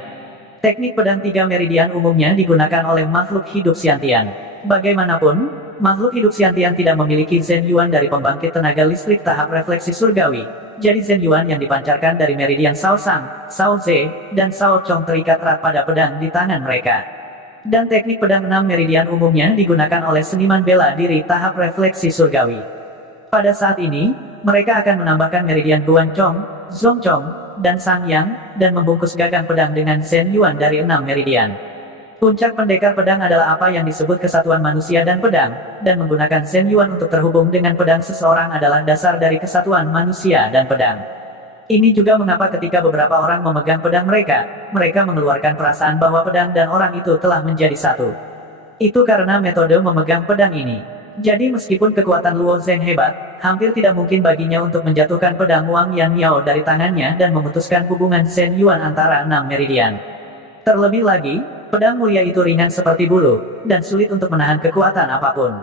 Teknik pedang 3 meridian umumnya digunakan oleh makhluk hidup Xiantian. Bagaimanapun, makhluk hidup Xiantian tidak memiliki Zhen Yuan dari pembangkit tenaga listrik tahap refleksi surgawi. Jadi Zhen Yuan yang dipancarkan dari meridian Sao Sang, Sao Ze, dan Sao Chong terikat erat pada pedang di tangan mereka. Dan teknik pedang 6 meridian umumnya digunakan oleh seniman bela diri tahap refleksi surgawi. Pada saat ini, mereka akan menambahkan meridian Guan Chong, Zong Chong, dan Sang Yang, dan membungkus gagang pedang dengan Zhen Yuan dari 6 meridian. Puncak pendekar pedang adalah apa yang disebut kesatuan manusia dan pedang, dan menggunakan Zhen Yuan untuk terhubung dengan pedang seseorang adalah dasar dari kesatuan manusia dan pedang. Ini juga mengapa ketika beberapa orang memegang pedang mereka mengeluarkan perasaan bahwa pedang dan orang itu telah menjadi satu. Itu karena metode memegang pedang ini. Jadi meskipun kekuatan Luo Zeng hebat, hampir tidak mungkin baginya untuk menjatuhkan pedang Wang Yanmiao dari tangannya dan memutuskan hubungan Shen Yuan antara 6 meridian. Terlebih lagi, pedang mulia itu ringan seperti bulu, dan sulit untuk menahan kekuatan apapun.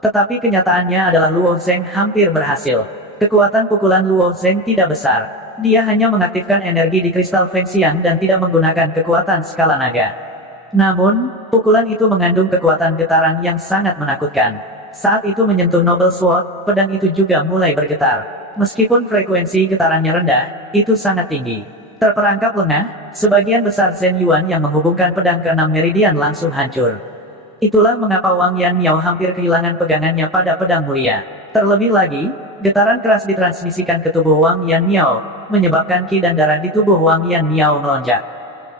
Tetapi kenyataannya adalah Luo Zeng hampir berhasil. Kekuatan pukulan Luo Zeng tidak besar. Dia hanya mengaktifkan energi di kristal Feng Xiang dan tidak menggunakan kekuatan skala naga. Namun, pukulan itu mengandung kekuatan getaran yang sangat menakutkan. Saat itu menyentuh Noble Sword, pedang itu juga mulai bergetar. Meskipun frekuensi getarannya rendah, itu sangat tinggi. Terperangkap lengah, sebagian besar Zhen Yuan yang menghubungkan pedang ke 6 meridian langsung hancur. Itulah mengapa Wang Yanmiao hampir kehilangan pegangannya pada pedang mulia. Terlebih lagi, getaran keras ditransmisikan ke tubuh Wang Yanmiao, menyebabkan ki dan darah di tubuh Wang Yanmiao melonjak.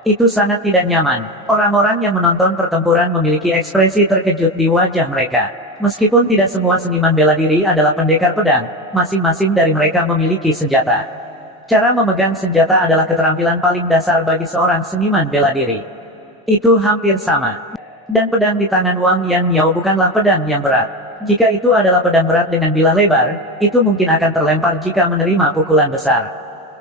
Itu sangat tidak nyaman. Orang-orang yang menonton pertempuran memiliki ekspresi terkejut di wajah mereka. Meskipun tidak semua seniman bela diri adalah pendekar pedang, masing-masing dari mereka memiliki senjata. Cara memegang senjata adalah keterampilan paling dasar bagi seorang seniman bela diri. Itu hampir sama. Dan pedang di tangan Wang Yanmiao bukanlah pedang yang berat. Jika itu adalah pedang berat dengan bilah lebar, itu mungkin akan terlempar jika menerima pukulan besar.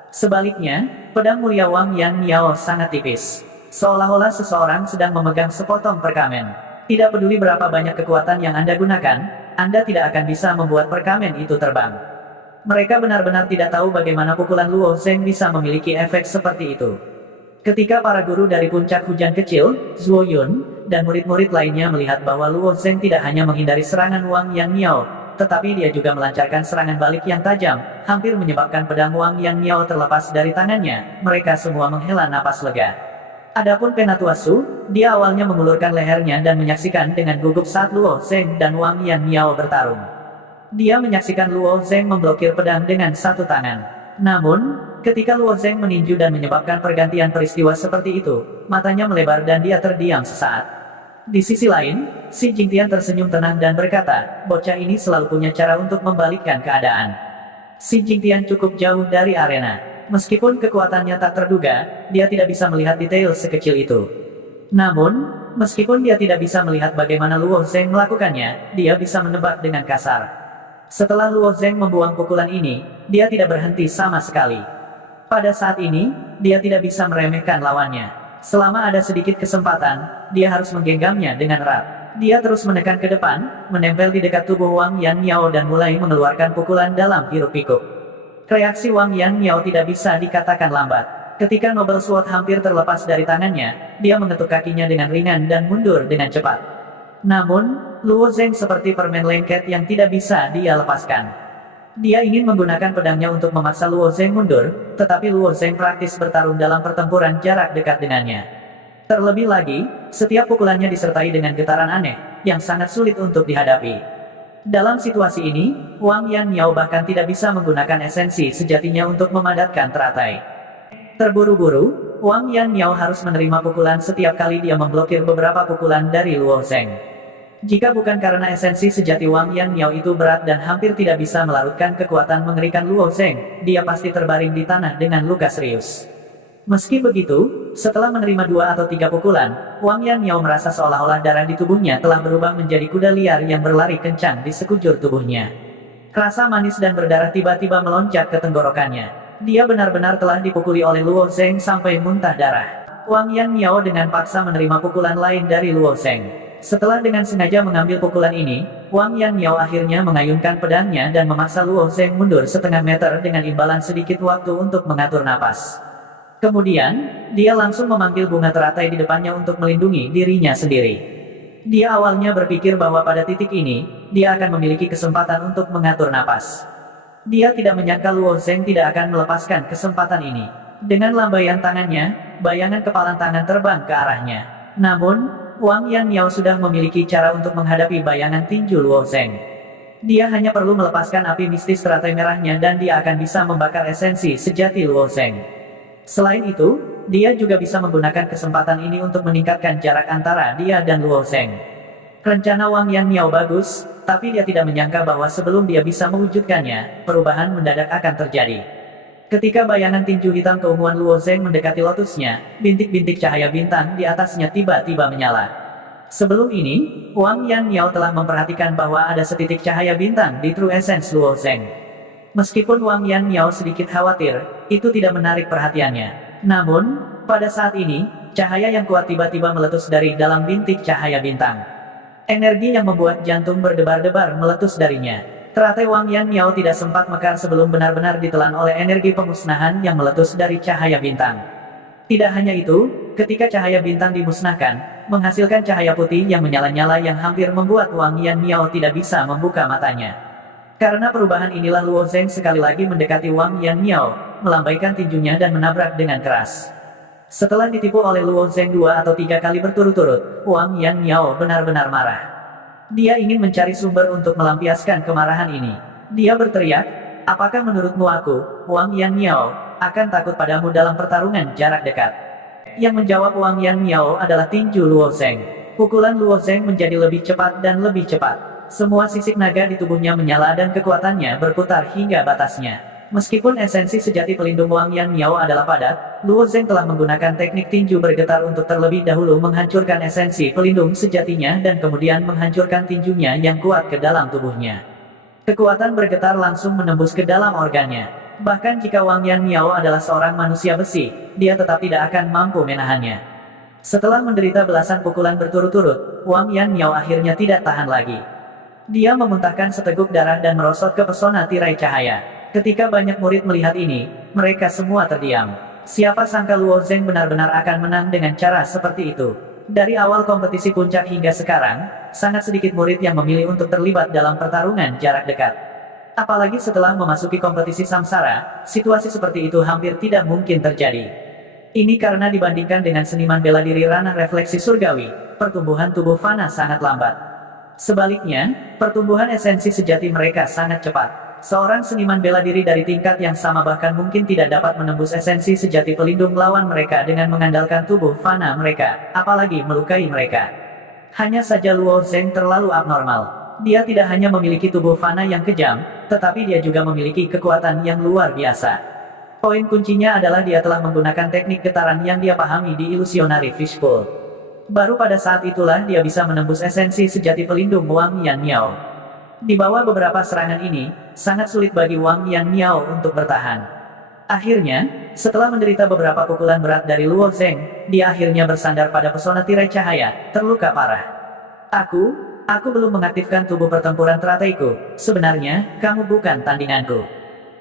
Sebaliknya, pedang mulia Wang Yan Miao sangat tipis. Seolah-olah seseorang sedang memegang sepotong perkamen. Tidak peduli berapa banyak kekuatan yang Anda gunakan, Anda tidak akan bisa membuat perkamen itu terbang. Mereka benar-benar tidak tahu bagaimana pukulan Luo Zeng bisa memiliki efek seperti itu. Ketika para guru dari puncak hujan kecil, Zhuo Yun, dan murid-murid lainnya melihat bahwa Luo Zeng tidak hanya menghindari serangan Wang Yan Miao, tetapi dia juga melancarkan serangan balik yang tajam, hampir menyebabkan pedang Wang Yan Miao terlepas dari tangannya, mereka semua menghela napas lega. Adapun Penatua Su, dia awalnya mengulurkan lehernya dan menyaksikan dengan gugup saat Luo Zeng dan Wang Yan Miao bertarung. Dia menyaksikan Luo Zeng memblokir pedang dengan satu tangan. Namun, ketika Luo Zeng meninju dan menyebabkan pergantian peristiwa seperti itu, matanya melebar dan dia terdiam sesaat. Di sisi lain, Si Jingtian tersenyum tenang dan berkata, bocah ini selalu punya cara untuk membalikkan keadaan. Si Jingtian cukup jauh dari arena. Meskipun kekuatannya tak terduga, dia tidak bisa melihat detail sekecil itu. Namun, meskipun dia tidak bisa melihat bagaimana Luo Zeng melakukannya, dia bisa menebak dengan kasar. Setelah Luo Zeng membuang pukulan ini, dia tidak berhenti sama sekali. Pada saat ini, dia tidak bisa meremehkan lawannya. Selama ada sedikit kesempatan, dia harus menggenggamnya dengan erat. Dia terus menekan ke depan, menempel di dekat tubuh Wang Yan Miao dan mulai mengeluarkan pukulan dalam hiruk-pikuk. Reaksi Wang Yan Miao tidak bisa dikatakan lambat. Ketika Noble Sword hampir terlepas dari tangannya, dia mengetuk kakinya dengan ringan dan mundur dengan cepat. Namun, Luo Zeng seperti permen lengket yang tidak bisa dia lepaskan. Dia ingin menggunakan pedangnya untuk memaksa Luo Zeng mundur, tetapi Luo Zeng praktis bertarung dalam pertempuran jarak dekat dengannya. Terlebih lagi, setiap pukulannya disertai dengan getaran aneh, yang sangat sulit untuk dihadapi. Dalam situasi ini, Wang Yan Miao bahkan tidak bisa menggunakan esensi sejatinya untuk memadatkan teratai. Terburu-buru, Wang Yan Miao harus menerima pukulan setiap kali dia memblokir beberapa pukulan dari Luo Zeng. Jika bukan karena esensi sejati Wang Yan Miao itu berat dan hampir tidak bisa melarutkan kekuatan mengerikan Luo Zeng, dia pasti terbaring di tanah dengan luka serius. Meski begitu, setelah menerima 2 atau 3 pukulan, Wang Yan Miao merasa seolah-olah darah di tubuhnya telah berubah menjadi kuda liar yang berlari kencang di sekujur tubuhnya. Rasa manis dan berdarah tiba-tiba melonjak ke tenggorokannya. Dia benar-benar telah dipukuli oleh Luo Zeng sampai muntah darah. Wang Yan Miao dengan paksa menerima pukulan lain dari Luo Zeng. Setelah dengan sengaja mengambil pukulan ini, Wang Yan Miao akhirnya mengayunkan pedangnya dan memaksa Luo Zeng mundur setengah meter dengan imbalan sedikit waktu untuk mengatur napas. Kemudian, dia langsung memanggil bunga teratai di depannya untuk melindungi dirinya sendiri. Dia awalnya berpikir bahwa pada titik ini, dia akan memiliki kesempatan untuk mengatur napas. Dia tidak menyangka Luo Zeng tidak akan melepaskan kesempatan ini. Dengan lambaian tangannya, bayangan kepalan tangan terbang ke arahnya. Namun, Wang Yan Miao sudah memiliki cara untuk menghadapi bayangan tinju Luo Zeng. Dia hanya perlu melepaskan api mistis teratai merahnya dan dia akan bisa membakar esensi sejati Luo Zeng. Selain itu, dia juga bisa menggunakan kesempatan ini untuk meningkatkan jarak antara dia dan Luo Zeng. Rencana Wang Yan Miao bagus, tapi dia tidak menyangka bahwa sebelum dia bisa mewujudkannya, perubahan mendadak akan terjadi. Ketika bayangan tinju hitam keunguan Luo Zeng mendekati lotusnya, bintik-bintik cahaya bintang di atasnya tiba-tiba menyala. Sebelum ini, Wang Yan Miao telah memperhatikan bahwa ada setitik cahaya bintang di True Essence Luo Zeng. Meskipun Wang Yan Miao sedikit khawatir, itu tidak menarik perhatiannya. Namun, pada saat ini, cahaya yang kuat tiba-tiba meletus dari dalam bintik cahaya bintang. Energi yang membuat jantung berdebar-debar meletus darinya. Teratai Wang Yan Miao tidak sempat mekar sebelum benar-benar ditelan oleh energi pemusnahan yang meletus dari cahaya bintang. Tidak hanya itu, ketika cahaya bintang dimusnahkan, menghasilkan cahaya putih yang menyala-nyala yang hampir membuat Wang Yan Miao tidak bisa membuka matanya. Karena perubahan inilah Luo Zeng sekali lagi mendekati Wang Yan Miao, melambaikan tinjunya dan menabrak dengan keras. Setelah ditipu oleh Luo Zeng 2 atau 3 kali berturut-turut, Wang Yan Miao benar-benar marah. Dia ingin mencari sumber untuk melampiaskan kemarahan ini. Dia berteriak, apakah menurutmu aku, Wang Yan Miao, akan takut padamu dalam pertarungan jarak dekat? Yang menjawab Wang Yan Miao adalah tinju Luo Zeng. Pukulan Luo Zeng menjadi lebih cepat dan lebih cepat. Semua sisik naga di tubuhnya menyala dan kekuatannya berputar hingga batasnya. Meskipun esensi sejati pelindung Wang Yan Miao adalah padat, Luo Zeng telah menggunakan teknik tinju bergetar untuk terlebih dahulu menghancurkan esensi pelindung sejatinya dan kemudian menghancurkan tinjunya yang kuat ke dalam tubuhnya. Kekuatan bergetar langsung menembus ke dalam organnya. Bahkan jika Wang Yan Miao adalah seorang manusia besi, dia tetap tidak akan mampu menahannya. Setelah menderita belasan pukulan berturut-turut, Wang Yan Miao akhirnya tidak tahan lagi. Dia memuntahkan seteguk darah dan merosot ke pesona tirai cahaya. Ketika banyak murid melihat ini, mereka semua terdiam. Siapa sangka Luo Zheng benar-benar akan menang dengan cara seperti itu. Dari awal kompetisi puncak hingga sekarang, sangat sedikit murid yang memilih untuk terlibat dalam pertarungan jarak dekat. Apalagi setelah memasuki kompetisi samsara, situasi seperti itu hampir tidak mungkin terjadi. Ini karena dibandingkan dengan seniman bela diri ranah refleksi surgawi, pertumbuhan tubuh fana sangat lambat. Sebaliknya, pertumbuhan esensi sejati mereka sangat cepat. Seorang seniman bela diri dari tingkat yang sama bahkan mungkin tidak dapat menembus esensi sejati pelindung lawan mereka dengan mengandalkan tubuh fana mereka, apalagi melukai mereka. Hanya saja Luo Zheng terlalu abnormal. Dia tidak hanya memiliki tubuh fana yang kejam, tetapi dia juga memiliki kekuatan yang luar biasa. Poin kuncinya adalah dia telah menggunakan teknik getaran yang dia pahami di Illusionary Fishbowl. Baru pada saat itulah dia bisa menembus esensi sejati pelindung Wang Yan Miao. Di bawah beberapa serangan ini, sangat sulit bagi Wang Yan Miao untuk bertahan. Akhirnya, setelah menderita beberapa pukulan berat dari Luo Zheng, dia akhirnya bersandar pada pesona tirai cahaya, terluka parah. Aku belum mengaktifkan tubuh pertempuran terataiku. Sebenarnya, kamu bukan tandinganku.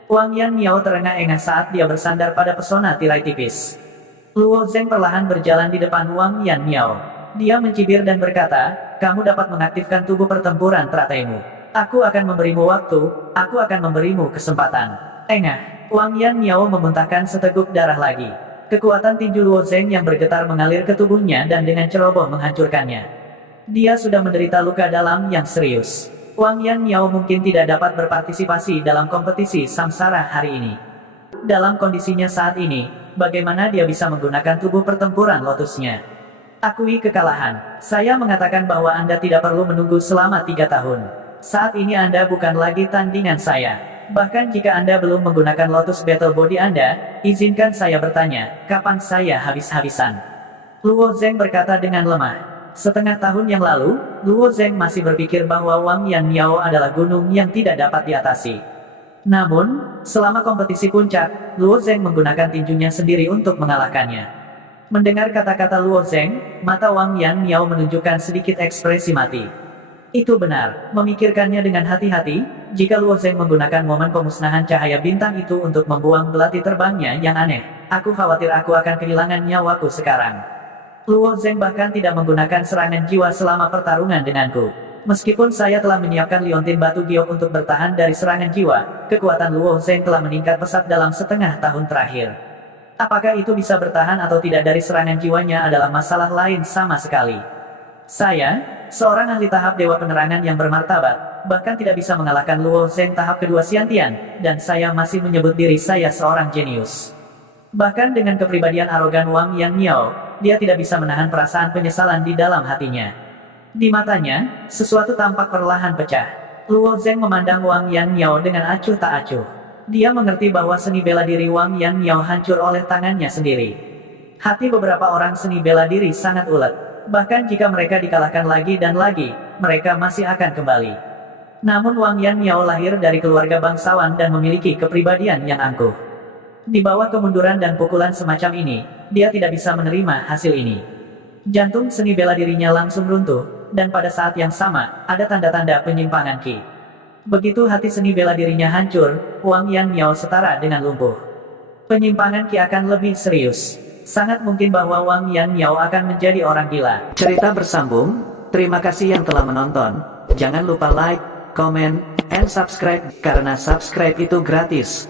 Wang Yan Miao terengah-engah saat dia bersandar pada pesona tirai tipis. Luo Zheng perlahan berjalan di depan Wang Yan Miao. Dia mencibir dan berkata, kamu dapat mengaktifkan tubuh pertempuran terataimu. Aku akan memberimu waktu, aku akan memberimu kesempatan. Engah, Wang Yan Miao memuntahkan seteguk darah lagi. Kekuatan tinju Luo Zheng yang bergetar mengalir ke tubuhnya dan dengan ceroboh menghancurkannya. Dia sudah menderita luka dalam yang serius. Wang Yan Miao mungkin tidak dapat berpartisipasi dalam kompetisi samsara hari ini. Dalam kondisinya saat ini, bagaimana dia bisa menggunakan tubuh pertempuran lotusnya? Akui kekalahan. Saya mengatakan bahwa Anda tidak perlu menunggu selama 3 tahun. Saat ini Anda bukan lagi tandingan saya. Bahkan jika Anda belum menggunakan Lotus Battle Body Anda, izinkan saya bertanya, kapan saya habis-habisan? Luo Zheng berkata dengan lemah. Setengah tahun yang lalu, Luo Zheng masih berpikir bahwa Wang Yan Miao adalah gunung yang tidak dapat diatasi. Namun, selama kompetisi puncak, Luo Zheng menggunakan tinjunya sendiri untuk mengalahkannya. Mendengar kata-kata Luo Zheng, mata Wang Yan Miao menunjukkan sedikit ekspresi mati. Itu benar, memikirkannya dengan hati-hati, jika Luo Zheng menggunakan momen pemusnahan cahaya bintang itu untuk membuang belati terbangnya yang aneh, aku khawatir aku akan kehilangan nyawaku sekarang. Luo Zheng bahkan tidak menggunakan serangan jiwa selama pertarungan denganku. Meskipun saya telah menyiapkan liontin batu giok untuk bertahan dari serangan jiwa, kekuatan Luo Zheng telah meningkat pesat dalam setengah tahun terakhir. Apakah itu bisa bertahan atau tidak dari serangan jiwanya adalah masalah lain sama sekali. Saya, seorang ahli tahap Dewa Penerangan yang bermartabat, bahkan tidak bisa mengalahkan Luo Zheng tahap kedua Xiantian, dan saya masih menyebut diri saya seorang jenius. Bahkan dengan kepribadian arogan Wang Yan Miao, dia tidak bisa menahan perasaan penyesalan di dalam hatinya. Di matanya, sesuatu tampak perlahan pecah. Luo Zheng memandang Wang Yan Miao dengan acuh tak acuh. Dia mengerti bahwa seni bela diri Wang Yan Miao hancur oleh tangannya sendiri. Hati beberapa orang seni bela diri sangat ulet. Bahkan jika mereka dikalahkan lagi dan lagi, mereka masih akan kembali. Namun Wang Yan Miao lahir dari keluarga bangsawan dan memiliki kepribadian yang angkuh. Di bawah kemunduran dan pukulan semacam ini, dia tidak bisa menerima hasil ini. Jantung seni bela dirinya langsung runtuh, dan pada saat yang sama, ada tanda-tanda penyimpangan Qi. Begitu hati seni bela dirinya hancur, Wang Yan Miao setara dengan lumpuh. Penyimpangan Qi akan lebih serius. Sangat mungkin bahwa Wang Yan Miao akan menjadi orang gila. Cerita bersambung, terima kasih yang telah menonton. Jangan lupa like, comment, and subscribe, karena subscribe itu gratis.